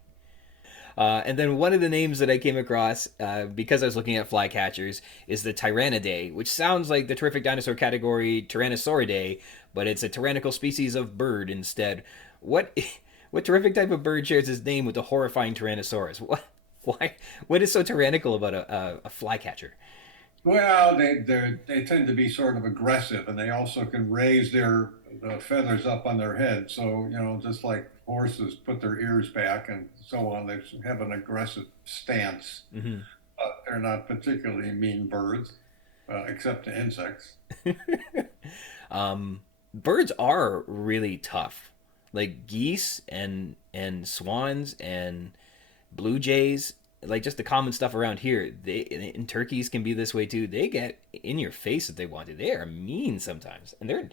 And then one of the names that I came across because I was looking at flycatchers is the Tyrannidae, which sounds like the terrific dinosaur category Tyrannosauridae, but it's a tyrannical species of bird instead. What what terrific type of bird shares its name with the horrifying Tyrannosaurus? What why what is so tyrannical about a flycatcher? Well, they tend to be sort of aggressive, and they also can raise their the feathers up on their head. So just like horses put their ears back and so on, they have an aggressive stance. Mm-hmm. They're not particularly mean birds, except to insects. Birds are really tough, like geese and swans and blue jays, like just the common stuff around here. They and turkeys can be this way too. They get in your face if they want to. They are mean sometimes, and they're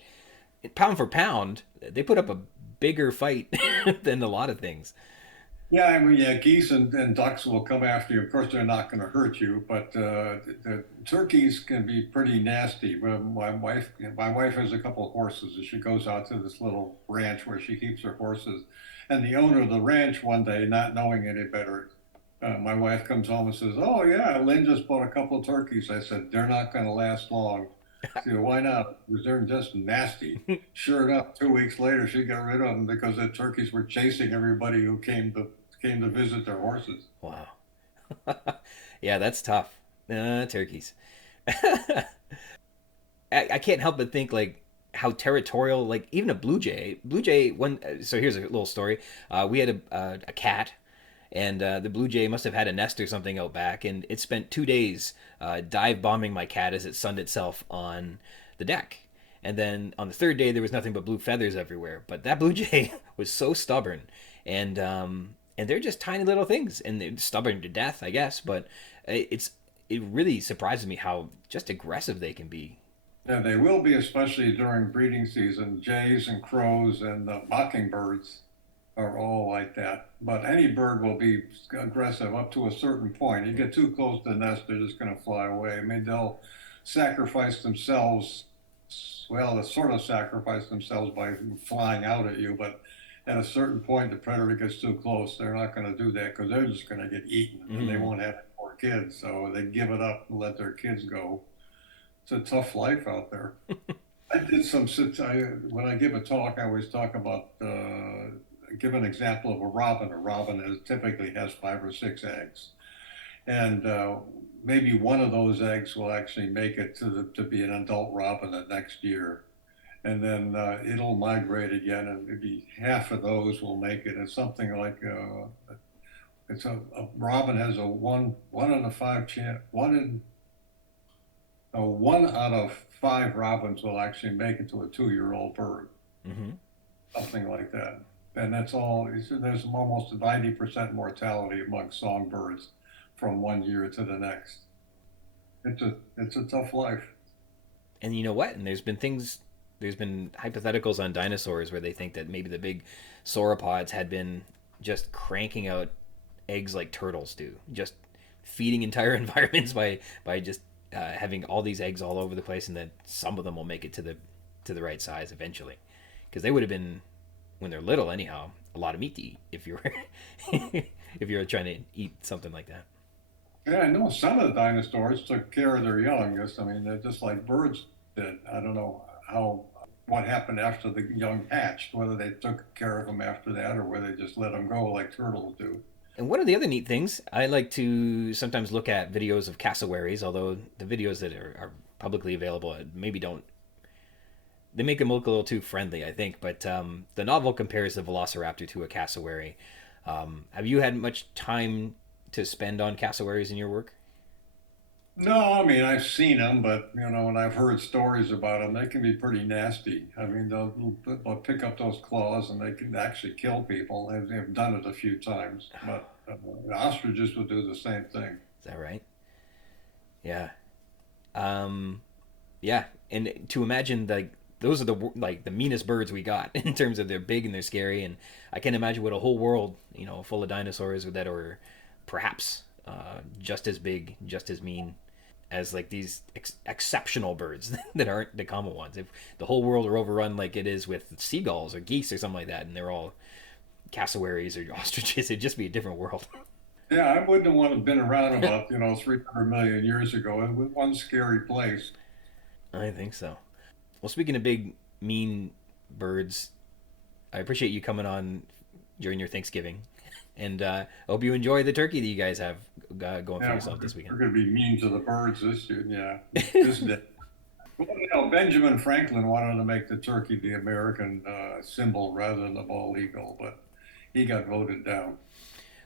pound for pound. They put up a bigger fight than a lot of things. Yeah, I mean, yeah, geese and ducks will come after you. Of course, they're not going to hurt you, but the turkeys can be pretty nasty. But my wife has a couple of horses, and she goes out to this little ranch where she keeps her horses. And the owner of the ranch one day, not knowing any better, my wife comes home and says, "Oh yeah, Lynn just bought a couple of turkeys." I said, "They're not going to last long." She said, "Why not?" Because they're just nasty. Sure enough, 2 weeks later, she got rid of them because the turkeys were chasing everybody who came to visit their horses. Wow. Yeah, that's tough. Turkeys. I can't help but think like how territorial, like even a blue jay. One. So here's a little story. We had a cat, and the blue jay must have had a nest or something out back, and it spent 2 days dive bombing my cat as it sunned itself on the deck. And then on the third day, there was nothing but blue feathers everywhere. But that blue jay was so stubborn, and they're just tiny little things, and they're stubborn to death, I guess. But it really surprises me how just aggressive they can be. Yeah, they will be, especially during breeding season. Jays and crows and mockingbirds are all like that. But any bird will be aggressive up to a certain point. You get too close to the nest, they're just going to fly away. I mean, they'll sacrifice themselves. Well, they sort of sacrifice themselves by flying out at you, but at a certain point, the predator gets too close. They're not going to do that because they're just going to get eaten and they Mm. won't have any more kids. So they give it up and let their kids go. It's a tough life out there. I did when I give a talk, I always talk about, give an example of a robin. A robin typically has 5 or 6 eggs. And maybe one of those eggs will actually make it to be an adult robin the next year. And then it'll migrate again, and maybe half of those will make it. It's something like a robin has a one in a five chance one out of five robins will actually make it to a 2-year-old bird, Mm-hmm. something like that. And that's all. There's almost a 90% mortality among songbirds from one year to the next. It's a tough life. And you know what? And there's been hypotheticals on dinosaurs where they think that maybe the big sauropods had been just cranking out eggs like turtles do, just feeding entire environments by just having all these eggs all over the place, and then some of them will make it to the right size eventually, because they would have been, when they're little anyhow, a lot of meat to eat if you were if you were trying to eat something like that. Yeah, I know some of the dinosaurs took care of their young. I mean, they're just like birds did. I don't know what happened after the young hatched, whether they took care of them after that or whether they just let them go like turtles do. And one of the other neat things, I like to sometimes look at videos of cassowaries, although the videos that are publicly available maybe don't, they make them look a little too friendly, I think. But the novel compares the velociraptor to a cassowary. Have you had much time to spend on cassowaries in your work? No, I mean I've seen them, but and I've heard stories about them. They can be pretty nasty. I mean, they'll pick up those claws and they can actually kill people. They've done it a few times, but ostriches will do the same thing. Is that right? Yeah. Um, yeah. And to imagine like those are the meanest birds we got in terms of they're big and they're scary, and I can imagine what a whole world full of dinosaurs that are perhaps just as big, just as mean as like these exceptional birds that aren't the common ones. If the whole world are overrun like it is with seagulls or geese or something like that, and they're all cassowaries or ostriches, it'd just be a different world. Yeah, I wouldn't want to have been around about 300 million years ago. It was one scary place. I think so. Well, speaking of big, mean birds, I appreciate you coming on during your Thanksgiving. And I hope you enjoy the turkey that you guys have going for Yeah, yourself this weekend. we're going to be mean to the birds this year. Yeah, this day. Well, Benjamin Franklin wanted to make the turkey the American symbol rather than the bald eagle, but he got voted down.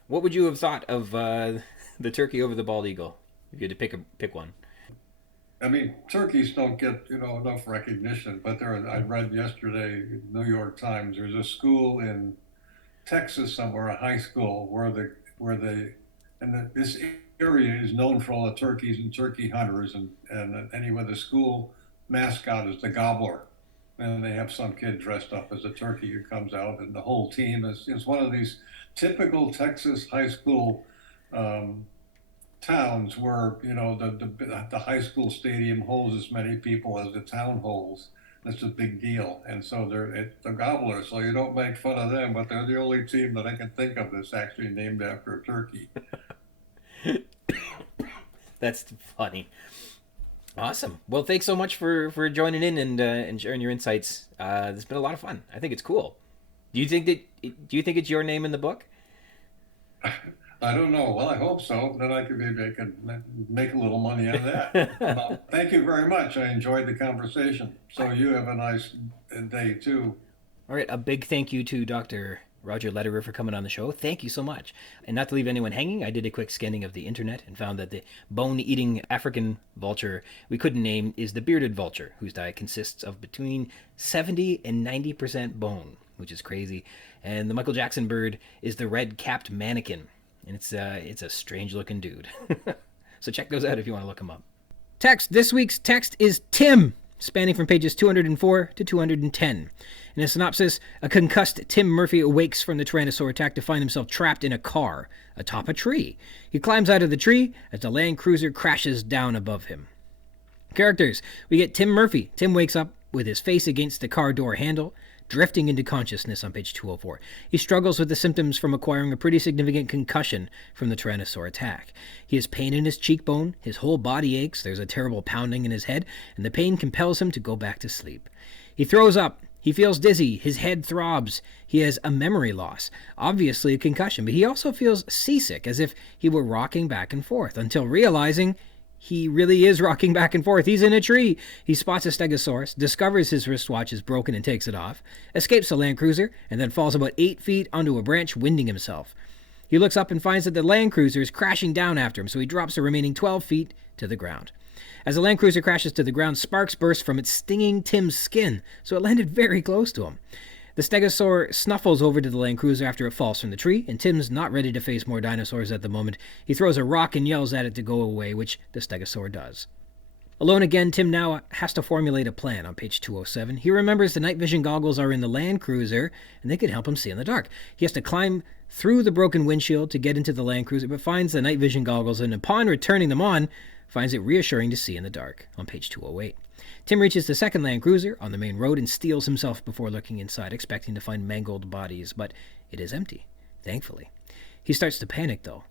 What would you have thought of the turkey over the bald eagle if you had to pick one? I mean, turkeys don't get enough recognition, but I read yesterday in the New York Times. There's a school in Texas somewhere, a high school this area is known for all the turkeys and turkey hunters, and anyway, the school mascot is the gobbler, and they have some kid dressed up as a turkey who comes out, and the whole team is one of these typical Texas high school um, towns where the high school stadium holds as many people as the town holds. That's a big deal, and so they're the gobblers. So you don't make fun of them, but they're the only team that I can think of that's actually named after a turkey. That's funny. Awesome. Well, thanks so much for joining in and sharing your insights. It's been a lot of fun. I think it's cool. Do you think it's your name in the book? I don't know. Well, I hope so. Then I can make a little money out of that. Well, thank you very much. I enjoyed the conversation. So you have a nice day too. All right, a big thank you to Dr. Roger Lederer for coming on the show. Thank you so much. And not to leave anyone hanging, I did a quick scanning of the internet and found that the bone-eating African vulture we couldn't name is the bearded vulture, whose diet consists of between 70 and 90% bone, which is crazy. And the Michael Jackson bird is the red-capped mannequin, and it's a strange-looking dude. So check those out if you want to look them up. Text. This week's text is Tim, spanning from pages 204 to 210. In a synopsis, a concussed Tim Murphy awakes from the Tyrannosaur attack to find himself trapped in a car atop a tree. He climbs out of the tree as the Land Cruiser crashes down above him. Characters. We get Tim Murphy. Tim wakes up with his face against the car door handle, drifting into consciousness on page 204. He struggles with the symptoms from acquiring a pretty significant concussion from the Tyrannosaur attack. He has pain in his cheekbone, his whole body aches, there's a terrible pounding in his head, and the pain compels him to go back to sleep. He throws up. He feels dizzy, his head throbs, he has a memory loss, obviously a concussion, but he also feels seasick, as if he were rocking back and forth, until realizing he really is rocking back and forth. He's in a tree. He spots a stegosaurus, discovers his wristwatch is broken and takes it off, escapes the Land Cruiser, and then falls about 8 feet onto a branch, winding himself. He looks up and finds that the Land Cruiser is crashing down after him, so he drops the remaining 12 feet to the ground. As the Land Cruiser crashes to the ground, sparks burst from its stinging Tim's skin, so it landed very close to him. The stegosaur snuffles over to the Land Cruiser after it falls from the tree, and Tim's not ready to face more dinosaurs at the moment. He throws a rock and yells at it to go away, which the stegosaur does. Alone again, Tim now has to formulate a plan on page 207. He remembers the night vision goggles are in the Land Cruiser, and they can help him see in the dark. He has to climb through the broken windshield to get into the Land Cruiser, but finds the night vision goggles, and upon returning them on, finds it reassuring to see in the dark on page 208. Tim reaches the second Land Cruiser on the main road and steels himself before looking inside, expecting to find mangled bodies, but it is empty, thankfully. He starts to panic, though.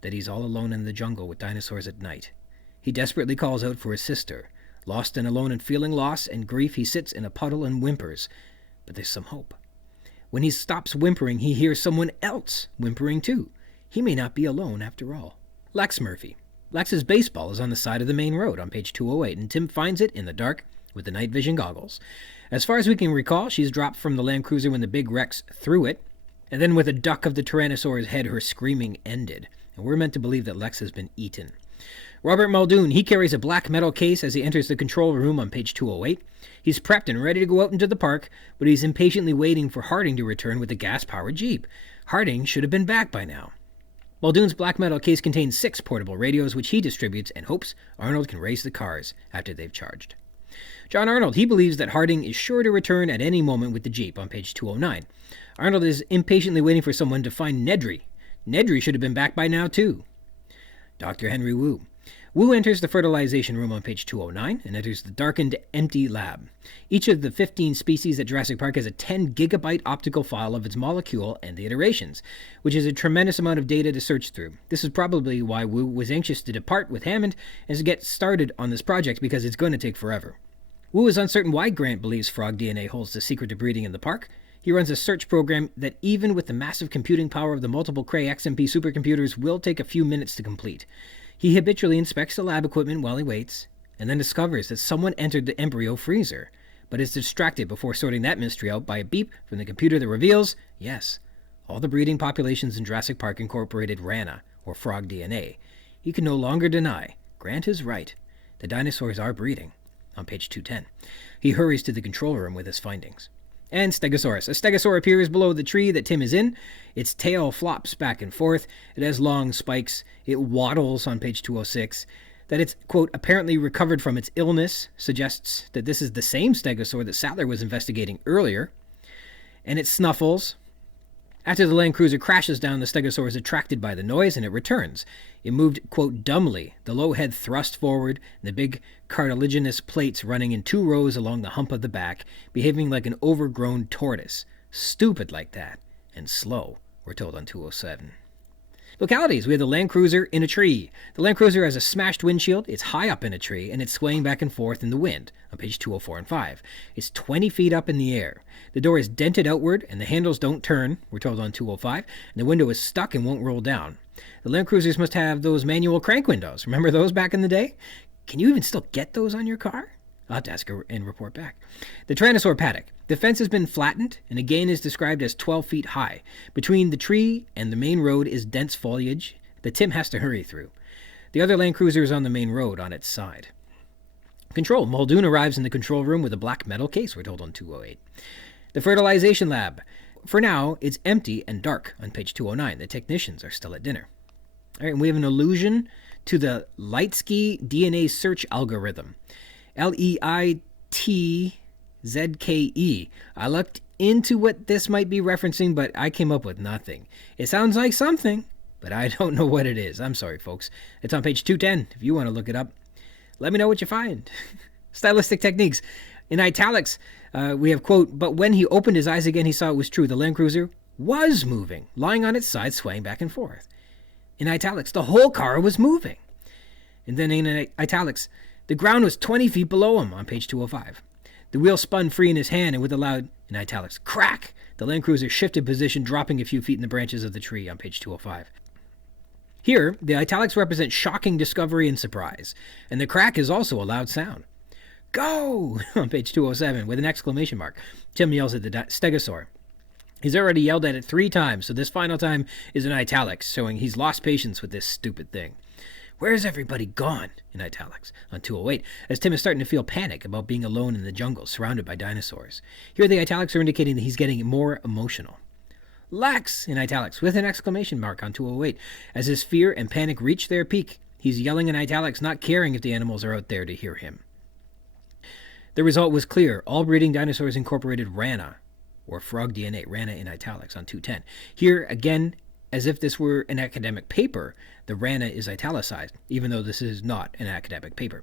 that he's all alone in the jungle with dinosaurs at night. He desperately calls out for his sister. Lost and alone and feeling loss and grief, he sits in a puddle and whimpers. But there's some hope. When he stops whimpering, he hears someone else whimpering too. He may not be alone after all. Lex Murphy. Lex's baseball is on the side of the main road on page 208, and Tim finds it in the dark with the night vision goggles. As far as we can recall, she's dropped from the Land Cruiser when the big Rex threw it, and then with a duck of the Tyrannosaur's head, her screaming ended, and we're meant to believe that Lex has been eaten. Robert Muldoon, he carries a black metal case as he enters the control room on page 208. He's prepped and ready to go out into the park, but he's impatiently waiting for Harding to return with the gas-powered Jeep. Harding should have been back by now. Muldoon's black metal case contains 6 portable radios, which he distributes and hopes Arnold can raise the cars after they've charged. John Arnold, he believes that Harding is sure to return at any moment with the Jeep on page 209. Arnold is impatiently waiting for someone to find Nedry. Nedry should have been back by now, too. Dr. Henry Wu. Wu enters the fertilization room on page 209 and enters the darkened, empty lab. Each of the 15 species at Jurassic Park has a 10-gigabyte optical file of its molecule and the iterations, which is a tremendous amount of data to search through. This is probably why Wu was anxious to depart with Hammond and to get started on this project, because it's going to take forever. Wu is uncertain why Grant believes frog DNA holds the secret to breeding in the park. He runs a search program that, even with the massive computing power of the multiple Cray XMP supercomputers, will take a few minutes to complete. He habitually inspects the lab equipment while he waits, and then discovers that someone entered the embryo freezer, but is distracted before sorting that mystery out by a beep from the computer that reveals, yes, all the breeding populations in Jurassic Park incorporated RANA, or frog DNA. He can no longer deny, Grant is right, the dinosaurs are breeding, on page 210. He hurries to the control room with his findings. And Stegosaurus. A stegosaur appears below the tree that Tim is in. Its tail flops back and forth. It has long spikes. It waddles on page 206. That it's, quote, apparently recovered from its illness suggests that this is the same stegosaur that Sattler was investigating earlier. And it snuffles. After the Land Cruiser crashes down, the stegosaur is attracted by the noise, and it returns. It moved, quote, dumbly, the low head thrust forward, and the big cartilaginous plates running in 2 rows along the hump of the back, behaving like an overgrown tortoise. Stupid like that. And slow, we're told on 207. Localities. We have the Land Cruiser in a tree. The Land Cruiser has a smashed windshield, it's high up in a tree, and it's swaying back and forth in the wind, on page 204 and 5. It's 20 feet up in the air. The door is dented outward, and the handles don't turn, we're told on 205, and the window is stuck and won't roll down. The Land Cruisers must have those manual crank windows. Remember those back in the day? Can you even still get those on your car? I'll have to ask her and report back. The Tyrannosaur paddock. The fence has been flattened and again is described as 12 feet high. Between the tree and the main road is dense foliage that Tim has to hurry through. The other Land Cruiser is on the main road on its side. Control. Muldoon arrives in the control room with a black metal case, we're told on 208. The fertilization lab. For now, it's empty and dark on page 209. The technicians are still at dinner. All right, and we have an allusion to the Leitsky DNA search algorithm. Leittzke. I looked into what this might be referencing, but I came up with nothing. It sounds like something, but I don't know what it is. I'm sorry, folks. It's on page 210 if you want to look it up. Let me know what you find. Stylistic techniques. In italics, we have, quote, but when he opened his eyes again, he saw it was true. The Land Cruiser was moving, lying on its side, swaying back and forth. In italics, the whole car was moving. And then in italics, the ground was 20 feet below him on page 205. The wheel spun free in his hand, and with a loud, in italics, crack, the Land Cruiser shifted position, dropping a few feet in the branches of the tree on page 205. Here, the italics represent shocking discovery and surprise, and the crack is also a loud sound. Go! On page 207, with an exclamation mark. Tim yells at the stegosaur. He's already yelled at it 3 times, so this final time is in italics, showing he's lost patience with this stupid thing. Where's everybody gone? In italics, on 208, as Tim is starting to feel panic about being alone in the jungle, surrounded by dinosaurs. Here the italics are indicating that he's getting more emotional. Lex! In italics, with an exclamation mark on 208. As his fear and panic reach their peak, he's yelling in italics, not caring if the animals are out there to hear him. The result was clear. All breeding dinosaurs incorporated RANA, or frog DNA, RANA in italics, on 210. Here, again, as if this were an academic paper, the RANA is italicized, even though this is not an academic paper.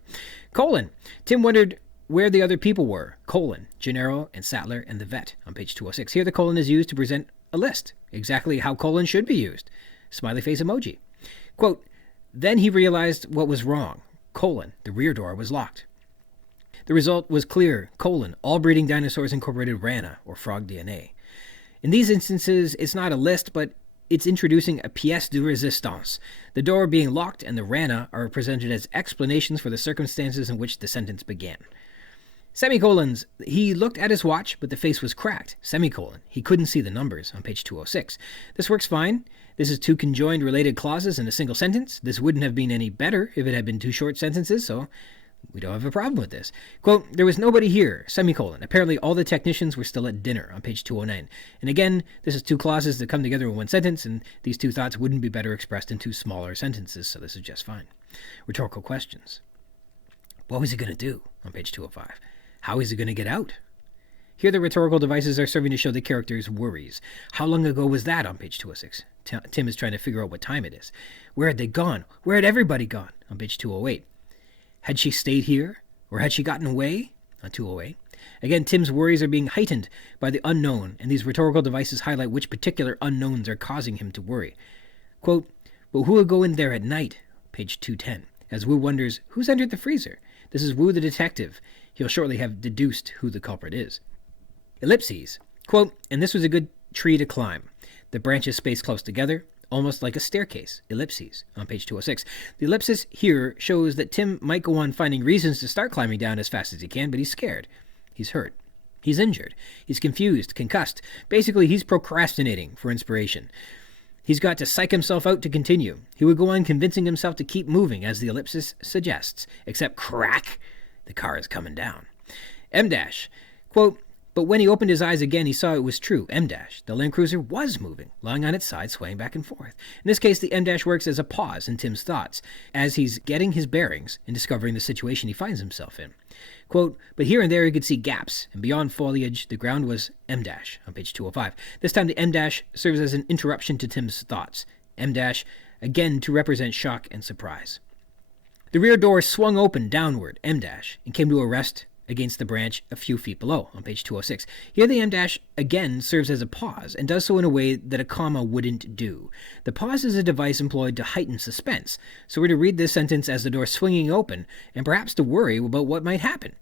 Colon. Tim wondered where the other people were. Colon. Gennaro and Sattler and the vet on page 206. Here the colon is used to present a list, exactly how colon should be used. Smiley face emoji. Quote, then he realized what was wrong, the rear door was locked. The result was clear, all breeding dinosaurs incorporated rana, or frog DNA. In these instances, it's not a list, but it's introducing a pièce de résistance. The door being locked and the rana are presented as explanations for the circumstances in which the sentence began. Semicolons, he looked at his watch, but the face was cracked. Semicolon, he couldn't see the numbers on page 206. This works fine. This is two conjoined related clauses in a single sentence. This wouldn't have been any better if it had been two short sentences, so we don't have a problem with this. Quote, there was nobody here, semicolon. Apparently all the technicians were still at dinner on page 209. And again, this is two clauses that come together in one sentence, and these two thoughts wouldn't be better expressed in two smaller sentences, so this is just fine. Rhetorical questions. What was he going to do on page 205? How is he going to get out? Here the rhetorical devices are serving to show the character's worries. How long ago was that on page 206? Tim is trying to figure out what time it is. Where had they gone? Where had everybody gone on page 208? Had she stayed here? Or had she gotten away on 208? Again, Tim's worries are being heightened by the unknown, and these rhetorical devices highlight which particular unknowns are causing him to worry. Quote, but who will go in there at night? Page 210. As Wu wonders, who's entered the freezer? This is Wu the detective. He'll shortly have deduced who the culprit is. Ellipses. Quote, and this was a good tree to climb. The branches spaced close together, almost like a staircase. Ellipses on page 206. The ellipsis here shows that Tim might go on finding reasons to start climbing down as fast as he can, but he's scared. He's hurt. He's injured. He's confused, concussed. Basically, he's procrastinating for inspiration. He's got to psych himself out to continue. He would go on convincing himself to keep moving, as the ellipsis suggests, except crack, the car is coming down. M dash. Quote, but when he opened his eyes again, he saw it was true. M dash. The Land Cruiser was moving, lying on its side, swaying back and forth. In this case, the M dash works as a pause in Tim's thoughts, as he's getting his bearings and discovering the situation he finds himself in. Quote, but here and there he could see gaps, and beyond foliage, the ground was M dash on page 205. This time the M dash serves as an interruption to Tim's thoughts. M dash, again to represent shock and surprise. The rear door swung open downward, M dash, and came to a rest against the branch a few feet below on page 206. Here the M dash again serves as a pause and does so in a way that a comma wouldn't do. The pause is a device employed to heighten suspense, so we're to read this sentence as the door swinging open and perhaps to worry about what might happen.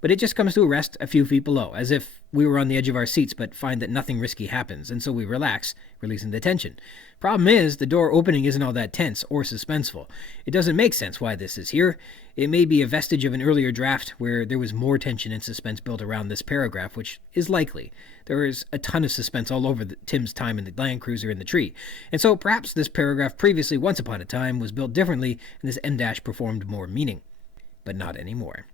But it just comes to a rest a few feet below, as if we were on the edge of our seats but find that nothing risky happens, and so we relax, releasing the tension. Problem is, the door opening isn't all that tense or suspenseful. It doesn't make sense why this is here. It may be a vestige of an earlier draft where there was more tension and suspense built around this paragraph, which is likely. There is a ton of suspense all over Tim's time in the Land Cruiser in the tree, and so perhaps this paragraph previously, once upon a time, was built differently, and this M- performed more meaning. But not anymore.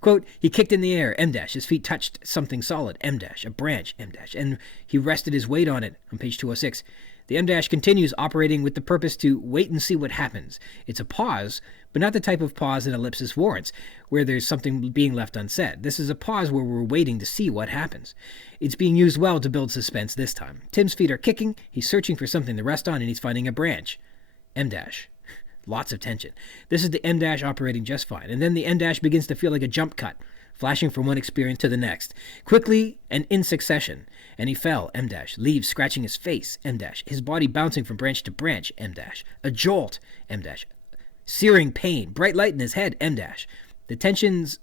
Quote, he kicked in the air, M-, his feet touched something solid, M-, a branch, M-, and he rested his weight on it on page 206. The M- continues operating with the purpose to wait and see what happens. It's a pause, but not the type of pause an ellipsis warrants, where there's something being left unsaid. This is a pause where we're waiting to see what happens. It's being used well to build suspense this time. Tim's feet are kicking, he's searching for something to rest on, and he's finding a branch. M-. Lots of tension. This is the M- operating just fine. And then the M- begins to feel like a jump cut, flashing from one experience to the next, quickly and in succession. And he fell, M-, leaves scratching his face, M-, his body bouncing from branch to branch, M-, a jolt, M-, searing pain, bright light in his head, M-. The tensions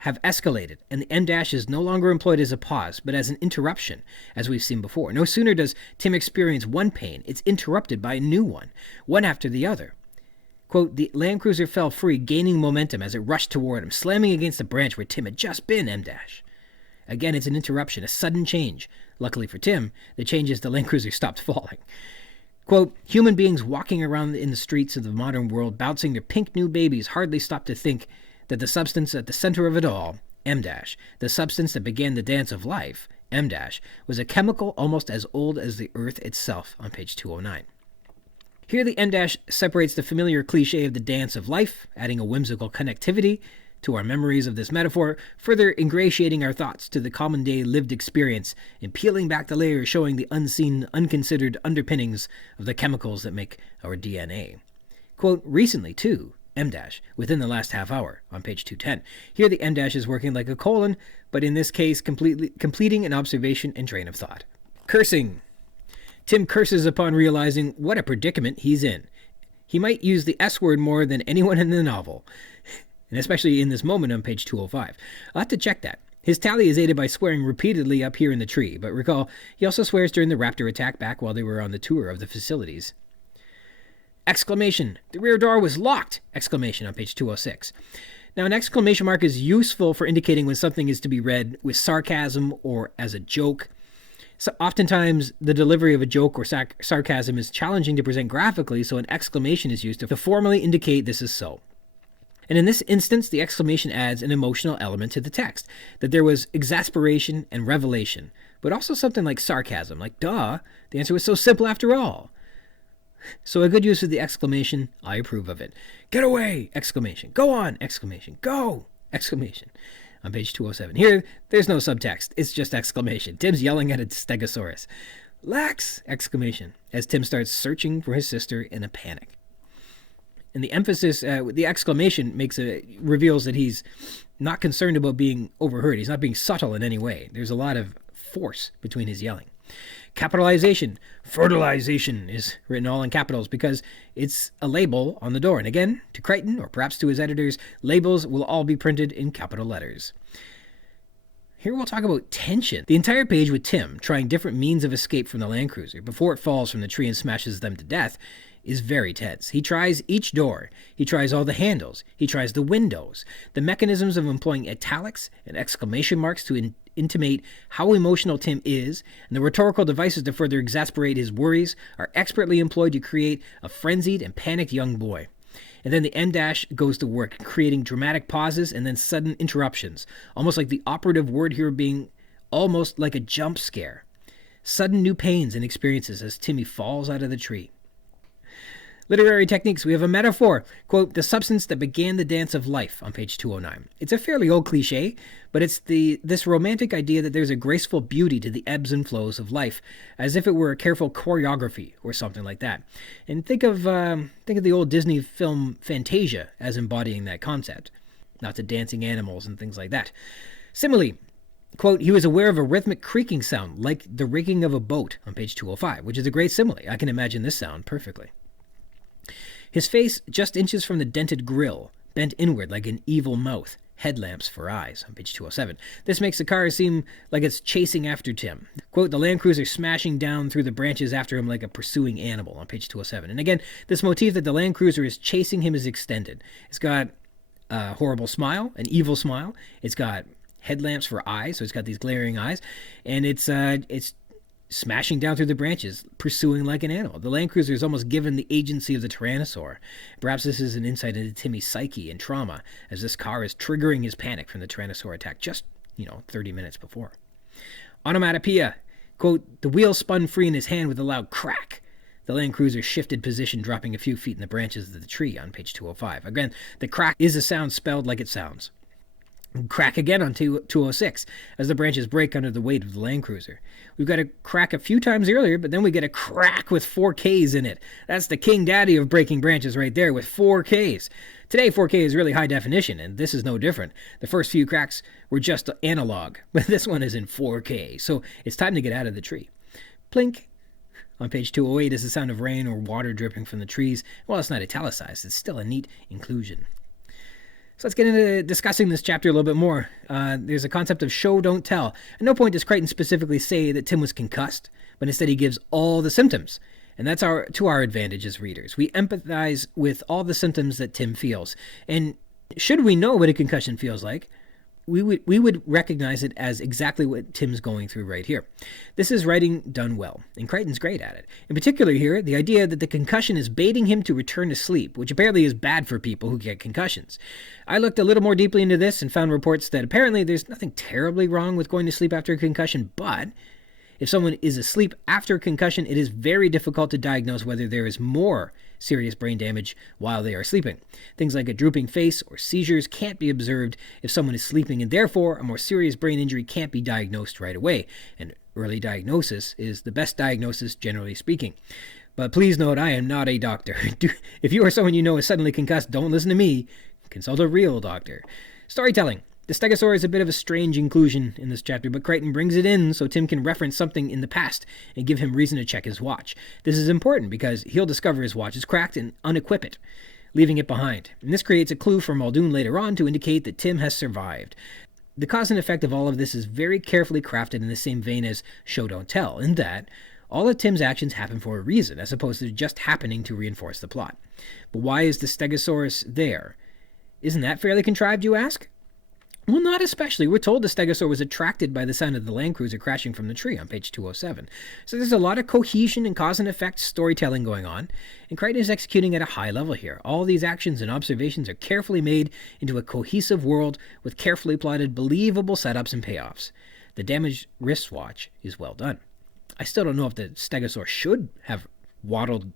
have escalated, and the M- is no longer employed as a pause, but as an interruption, as we've seen before. No sooner does Tim experience one pain, it's interrupted by a new one after the other. Quote, the Land Cruiser fell free, gaining momentum as it rushed toward him, slamming against the branch where Tim had just been, M-. Again, it's an interruption, a sudden change. Luckily for Tim, the change is the Land Cruiser stopped falling. Quote, human beings walking around in the streets of the modern world, bouncing their pink new babies, hardly stop to think that the substance at the center of it all, M-, the substance that began the dance of life, M-, was a chemical almost as old as the earth itself on page 209. Here the M- separates the familiar cliche of the dance of life, adding a whimsical connectivity to our memories of this metaphor, further ingratiating our thoughts to the common-day lived experience and peeling back the layers showing the unseen, unconsidered underpinnings of the chemicals that make our DNA. Quote, recently, too, M-, within the last half hour, on page 210. Here the M- is working like a colon, but in this case completing an observation and train of thought. Cursing. Tim curses upon realizing what a predicament he's in. He might use the S word more than anyone in the novel, and especially in this moment on page 205. I'll have to check that. His tally is aided by swearing repeatedly up here in the tree, but recall, he also swears during the raptor attack back while they were on the tour of the facilities. Exclamation, the rear door was locked! Exclamation on page 206. Now, an exclamation mark is useful for indicating when something is to be read with sarcasm or as a joke. So oftentimes, the delivery of a joke or sarcasm is challenging to present graphically, so an exclamation is used to formally indicate this is so. And in this instance, the exclamation adds an emotional element to the text, that there was exasperation and revelation, but also something like sarcasm, like, duh, the answer was so simple after all. So a good use of the exclamation, I approve of it. Get away! Exclamation. Go on! Exclamation. Go! Exclamation. On page 207. Here, there's no subtext. It's just exclamation. Tim's yelling at a stegosaurus. Lex! Exclamation. As Tim starts searching for his sister in a panic. And the emphasis, the exclamation reveals that he's not concerned about being overheard. He's not being subtle in any way. There's a lot of force between his yelling. Capitalization, fertilization is written all in capitals because it's a label on the door. And again, to Crichton, or perhaps to his editors, labels will all be printed in capital letters. Here we'll talk about tension. The entire page with Tim trying different means of escape from the Land Cruiser before it falls from the tree and smashes them to death is very tense. He tries each door. He tries all the handles. He tries the windows. The mechanisms of employing italics and exclamation marks to intimate how emotional Tim is, and the rhetorical devices to further exasperate his worries are expertly employed to create a frenzied and panicked young boy. And then the M dash goes to work, creating dramatic pauses and then sudden interruptions, almost like the operative word here being almost like a jump scare. Sudden new pains and experiences as Timmy falls out of the tree. Literary techniques, we have a metaphor, quote, the substance that began the dance of life, on page 209. It's a fairly old cliche, but it's this romantic idea that there's a graceful beauty to the ebbs and flows of life, as if it were a careful choreography or something like that. And think of the old Disney film Fantasia as embodying that concept. Lots of dancing animals and things like that. Similarly, quote, he was aware of a rhythmic creaking sound, like the rigging of a boat, on page 205, which is a great simile. I can imagine this sound perfectly. His face just inches from the dented grill, bent inward like an evil mouth, headlamps for eyes, on page 207. This makes the car seem like it's chasing after Tim. Quote, the Land Cruiser smashing down through the branches after him like a pursuing animal, on page 207. And again, this motif that the Land Cruiser is chasing him is extended. It's got a horrible smile, an evil smile. It's got headlamps for eyes, so it's got these glaring eyes. And it's smashing down through the branches, pursuing like an animal. The Land Cruiser is almost given the agency of the Tyrannosaur. Perhaps this is an insight into Timmy's psyche and trauma, as this car is triggering his panic from the Tyrannosaur attack just, 30 minutes before. Onomatopoeia, quote, the wheel spun free in his hand with a loud crack. The Land Cruiser shifted position, dropping a few feet in the branches of the tree, on page 205. Again, the crack is a sound spelled like it sounds. Crack again on 206 as the branches break under the weight of the Land Cruiser. We've got a crack a few times earlier, but then we get a crack with 4 Ks in it. That's the king daddy of breaking branches right there with 4 Ks. Today 4K is really high definition, and this is no different. The first few cracks were just analog, but this one is in 4K, so it's time to get out of the tree. Plink. On page 208 is the sound of rain or water dripping from the trees. While it's not italicized, it's still a neat inclusion. So let's get into discussing this chapter a little bit more. There's a concept of show, don't tell. At no point does Crichton specifically say that Tim was concussed, but instead he gives all the symptoms. And that's to our advantage as readers. We empathize with all the symptoms that Tim feels. And should we know what a concussion feels like, we would recognize it as exactly what Tim's going through right here. This is writing done well, and Crichton's great at it. In particular here, the idea that the concussion is baiting him to return to sleep, which apparently is bad for people who get concussions. I looked a little more deeply into this and found reports that apparently there's nothing terribly wrong with going to sleep after a concussion, but if someone is asleep after a concussion, it is very difficult to diagnose whether there is more serious brain damage while they are sleeping. Things like a drooping face or seizures can't be observed if someone is sleeping, and therefore a more serious brain injury can't be diagnosed right away. And early diagnosis is the best diagnosis, generally speaking. But please note, I am not a doctor. If you or someone you know is suddenly concussed, don't listen to me. Consult a real doctor. Storytelling. The stegosaur is a bit of a strange inclusion in this chapter, but Crichton brings it in so Tim can reference something in the past and give him reason to check his watch. This is important because he'll discover his watch is cracked and unequip it, leaving it behind. And this creates a clue for Muldoon later on to indicate that Tim has survived. The cause and effect of all of this is very carefully crafted in the same vein as Show Don't Tell, in that all of Tim's actions happen for a reason, as opposed to just happening to reinforce the plot. But why is the Stegosaurus there? Isn't that fairly contrived, you ask? Well, not especially. We're told the stegosaur was attracted by the sound of the land cruiser crashing from the tree on page 207. So there's a lot of cohesion and cause and effect storytelling going on, and Crichton is executing at a high level here. All these actions and observations are carefully made into a cohesive world with carefully plotted, believable setups and payoffs. The damaged wristwatch is well done. I still don't know if the stegosaur should have waddled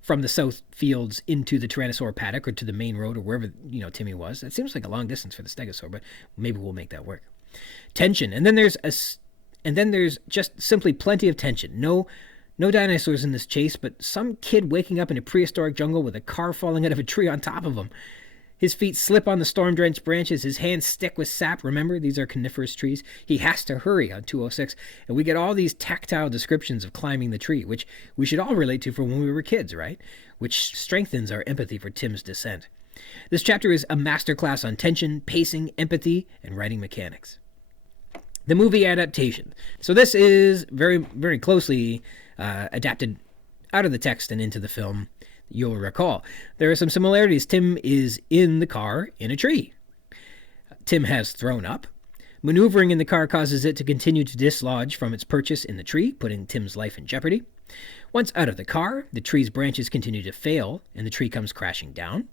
from the south fields into the Tyrannosaur paddock or to the main road or wherever, Timmy was. That seems like a long distance for the stegosaur, but maybe we'll make that work. Tension. And then there's just simply plenty of tension. No dinosaurs in this chase, but some kid waking up in a prehistoric jungle with a car falling out of a tree on top of him. His feet slip on the storm-drenched branches. His hands stick with sap. Remember, these are coniferous trees. He has to hurry on 206. And we get all these tactile descriptions of climbing the tree, which we should all relate to from when we were kids, right? Which strengthens our empathy for Tim's descent. This chapter is a masterclass on tension, pacing, empathy, and writing mechanics. The movie adaptation. So this is very, very closely adapted out of the text and into the film. You'll recall there are some similarities. Tim is in the car in a tree. Tim has thrown up. Maneuvering in the car causes it to continue to dislodge from its perches in the tree, putting Tim's life in jeopardy. Once out of the car, the tree's branches continue to fail, and the tree comes crashing down.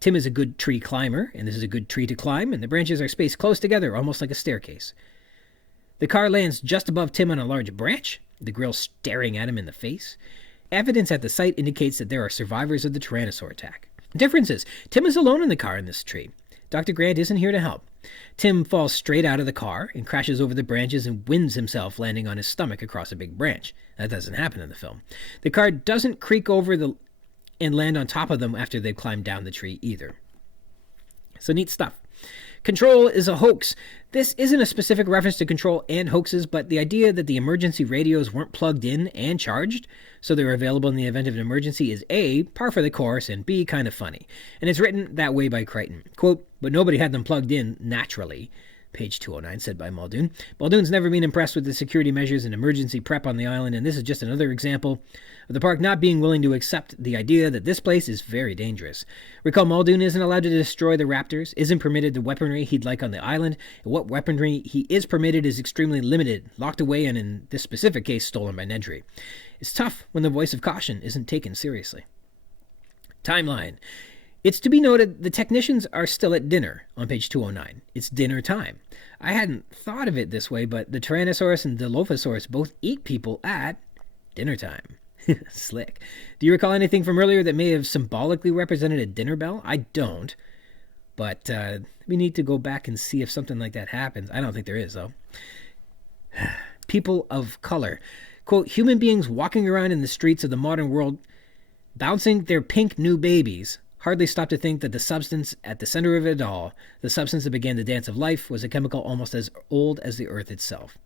Tim is a good tree climber, and this is a good tree to climb, and the branches are spaced close together, almost like a staircase. The car lands just above Tim on a large branch, the grill staring at him in the face. Evidence at the site indicates that there are survivors of the Tyrannosaur attack. Differences. Tim is alone in the car in this tree. Dr. Grant isn't here to help. Tim falls straight out of the car and crashes over the branches and winds himself, landing on his stomach across a big branch. That doesn't happen in the film. The car doesn't creak over and land on top of them after they've climbed down the tree either. So neat stuff. Control is a hoax. This isn't a specific reference to Control and hoaxes, but the idea that the emergency radios weren't plugged in and charged, so they were available in the event of an emergency, is A, par for the course, and B, kind of funny. And it's written that way by Crichton. Quote, but nobody had them plugged in naturally. Page 209, said by Muldoon. Muldoon's never been impressed with the security measures and emergency prep on the island, and this is just another example of the park not being willing to accept the idea that this place is very dangerous. Recall, Muldoon isn't allowed to destroy the raptors, isn't permitted the weaponry he'd like on the island, and what weaponry he is permitted is extremely limited, locked away, and in this specific case, stolen by Nedry. It's tough when the voice of caution isn't taken seriously. Timeline. It's to be noted the technicians are still at dinner on page 209. It's dinner time. I hadn't thought of it this way, but the Tyrannosaurus and Dilophosaurus both eat people at dinner time. Slick. Do you recall anything from earlier that may have symbolically represented a dinner bell? I don't, but we need to go back and see if something like that happens. I don't think there is, though. People of color. Quote, human beings walking around in the streets of the modern world bouncing their pink new babies hardly stop to think that the substance at the center of it all, the substance that began the dance of life, was a chemical almost as old as the earth itself.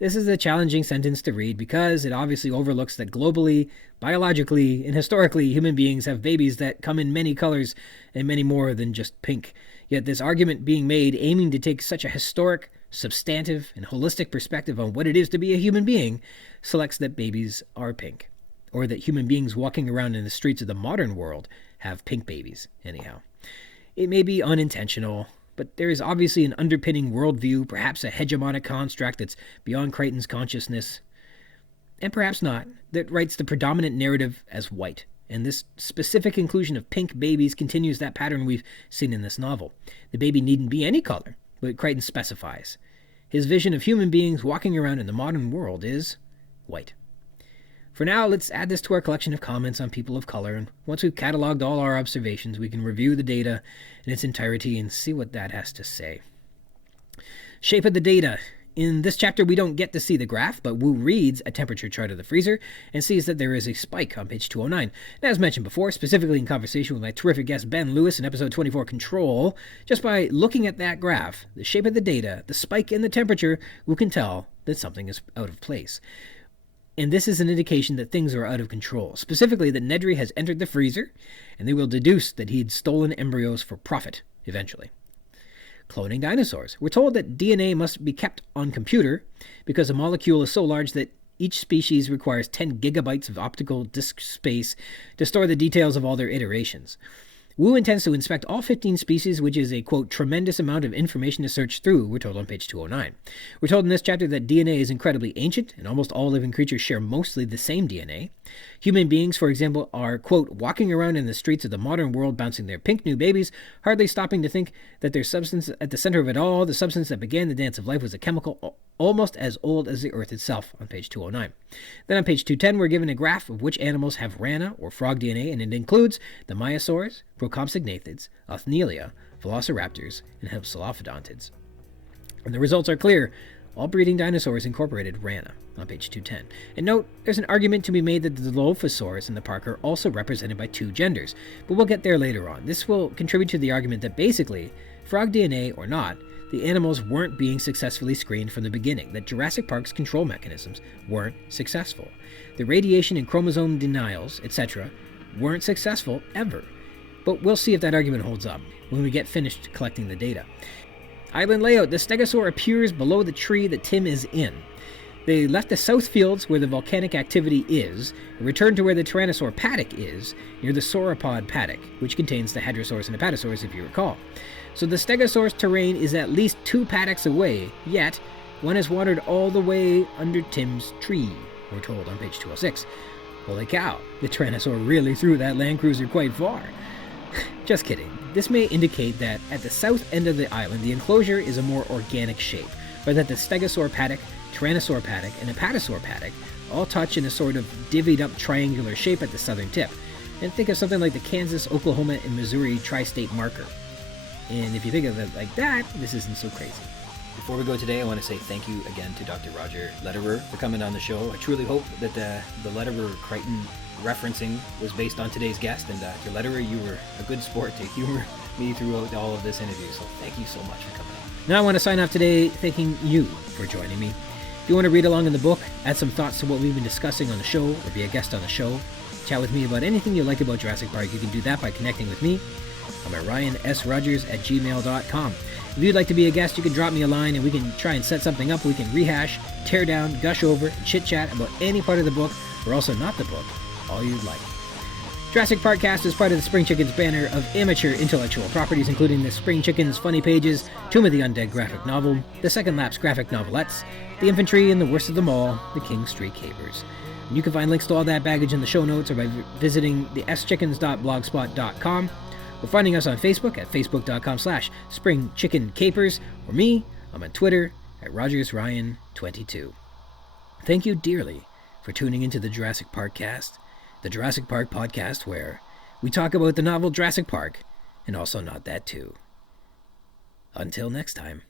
This is a challenging sentence to read because it obviously overlooks that globally, biologically, and historically, human beings have babies that come in many colors and many more than just pink. Yet this argument being made, aiming to take such a historic, substantive, and holistic perspective on what it is to be a human being, selects that babies are pink, or that human beings walking around in the streets of the modern world have pink babies, anyhow. It may be unintentional, but there is obviously an underpinning worldview, perhaps a hegemonic construct that's beyond Crichton's consciousness, and perhaps not, that writes the predominant narrative as white. And this specific inclusion of pink babies continues that pattern we've seen in this novel. The baby needn't be any color, but Crichton specifies. His vision of human beings walking around in the modern world is white. For now, let's add this to our collection of comments on people of color, and once we've cataloged all our observations, we can review the data in its entirety and see what that has to say. Shape of the data. In this chapter, we don't get to see the graph, but Wu reads a temperature chart of the freezer and sees that there is a spike on page 209. And as mentioned before, specifically in conversation with my terrific guest Ben Lewis in episode 24, Control, just by looking at that graph, the shape of the data, the spike in the temperature, Wu can tell that something is out of place. And this is an indication that things are out of control, specifically that Nedry has entered the freezer, and they will deduce that he'd stolen embryos for profit, eventually. Cloning dinosaurs. We're told that DNA must be kept on computer because a molecule is so large that each species requires 10 gigabytes of optical disk space to store the details of all their iterations. Wu intends to inspect all 15 species, which is a, quote, tremendous amount of information to search through, we're told on page 209. We're told in this chapter that DNA is incredibly ancient, and almost all living creatures share mostly the same DNA. Human beings, for example, are, quote, walking around in the streets of the modern world bouncing their pink new babies, hardly stopping to think that there's substance at the center of it all. The substance that began the dance of life was a chemical almost as old as the earth itself, on page 209. Then on page 210, we're given a graph of which animals have rana, or frog DNA, and it includes the myosaurs, Procopsognathids, Othnielia, velociraptors, and Hypsilophodontids. And the results are clear. All breeding dinosaurs incorporated rana, on page 210. And note, there's an argument to be made that the Dilophosaurs in the park are also represented by two genders, but we'll get there later on. This will contribute to the argument that basically, frog DNA or not, the animals weren't being successfully screened from the beginning, that Jurassic Park's control mechanisms weren't successful. The radiation and chromosome denials, etc., weren't successful ever. But we'll see if that argument holds up when we get finished collecting the data. Island layout. The stegosaur appears below the tree that Tim is in. They left the south fields where the volcanic activity is, and returned to where the Tyrannosaur paddock is, near the sauropod paddock, which contains the hadrosaurs and apatosaurs, if you recall. So the stegosaur's terrain is at least 2 paddocks away, yet one has wandered all the way under Tim's tree, we're told on page 206. Holy cow, the Tyrannosaur really threw that Land Cruiser quite far. Just kidding. This may indicate that at the south end of the island, the enclosure is a more organic shape, but that the stegosaur paddock, Tyrannosaur paddock, and apatosaur paddock all touch in a sort of divvied up triangular shape at the southern tip. And think of something like the Kansas, Oklahoma, and Missouri tri-state marker. And if you think of it like that, this isn't so crazy. Before we go today, I want to say thank you again to Dr. Roger Lederer for coming on the show. I truly hope that the Lederer Crichton referencing was based on today's guest. And Dr. Lederer, you were a good sport to humor me throughout all of this interview. So thank you so much for coming on. Now I want to sign off today thanking you for joining me. If you want to read along in the book, add some thoughts to what we've been discussing on the show, or be a guest on the show, chat with me about anything you like about Jurassic Park, you can do that by connecting with me. I'm at ryansrogers@gmail.com. If you'd like to be a guest, you can drop me a line and we can try and set something up. We can rehash, tear down, gush over, and chit-chat about any part of the book, or also not the book, all you'd like. Jurassic Park-Cast is part of the Spring Chickens banner of amateur intellectual properties, including the Spring Chickens Funny Pages, Tomb of the Undead graphic novel, the Second Lapse graphic novelettes, the Infantry, and the worst of them all, the King Street Capers. You can find links to all that baggage in the show notes or by visiting the schickens.blogspot.com, or finding us on Facebook at facebook.com/springchickencapers, or me, I'm on Twitter at RogersRyan22. Thank you dearly for tuning into the Jurassic Park-Cast, the Jurassic Park podcast where we talk about the novel Jurassic Park, and also not that too. Until next time.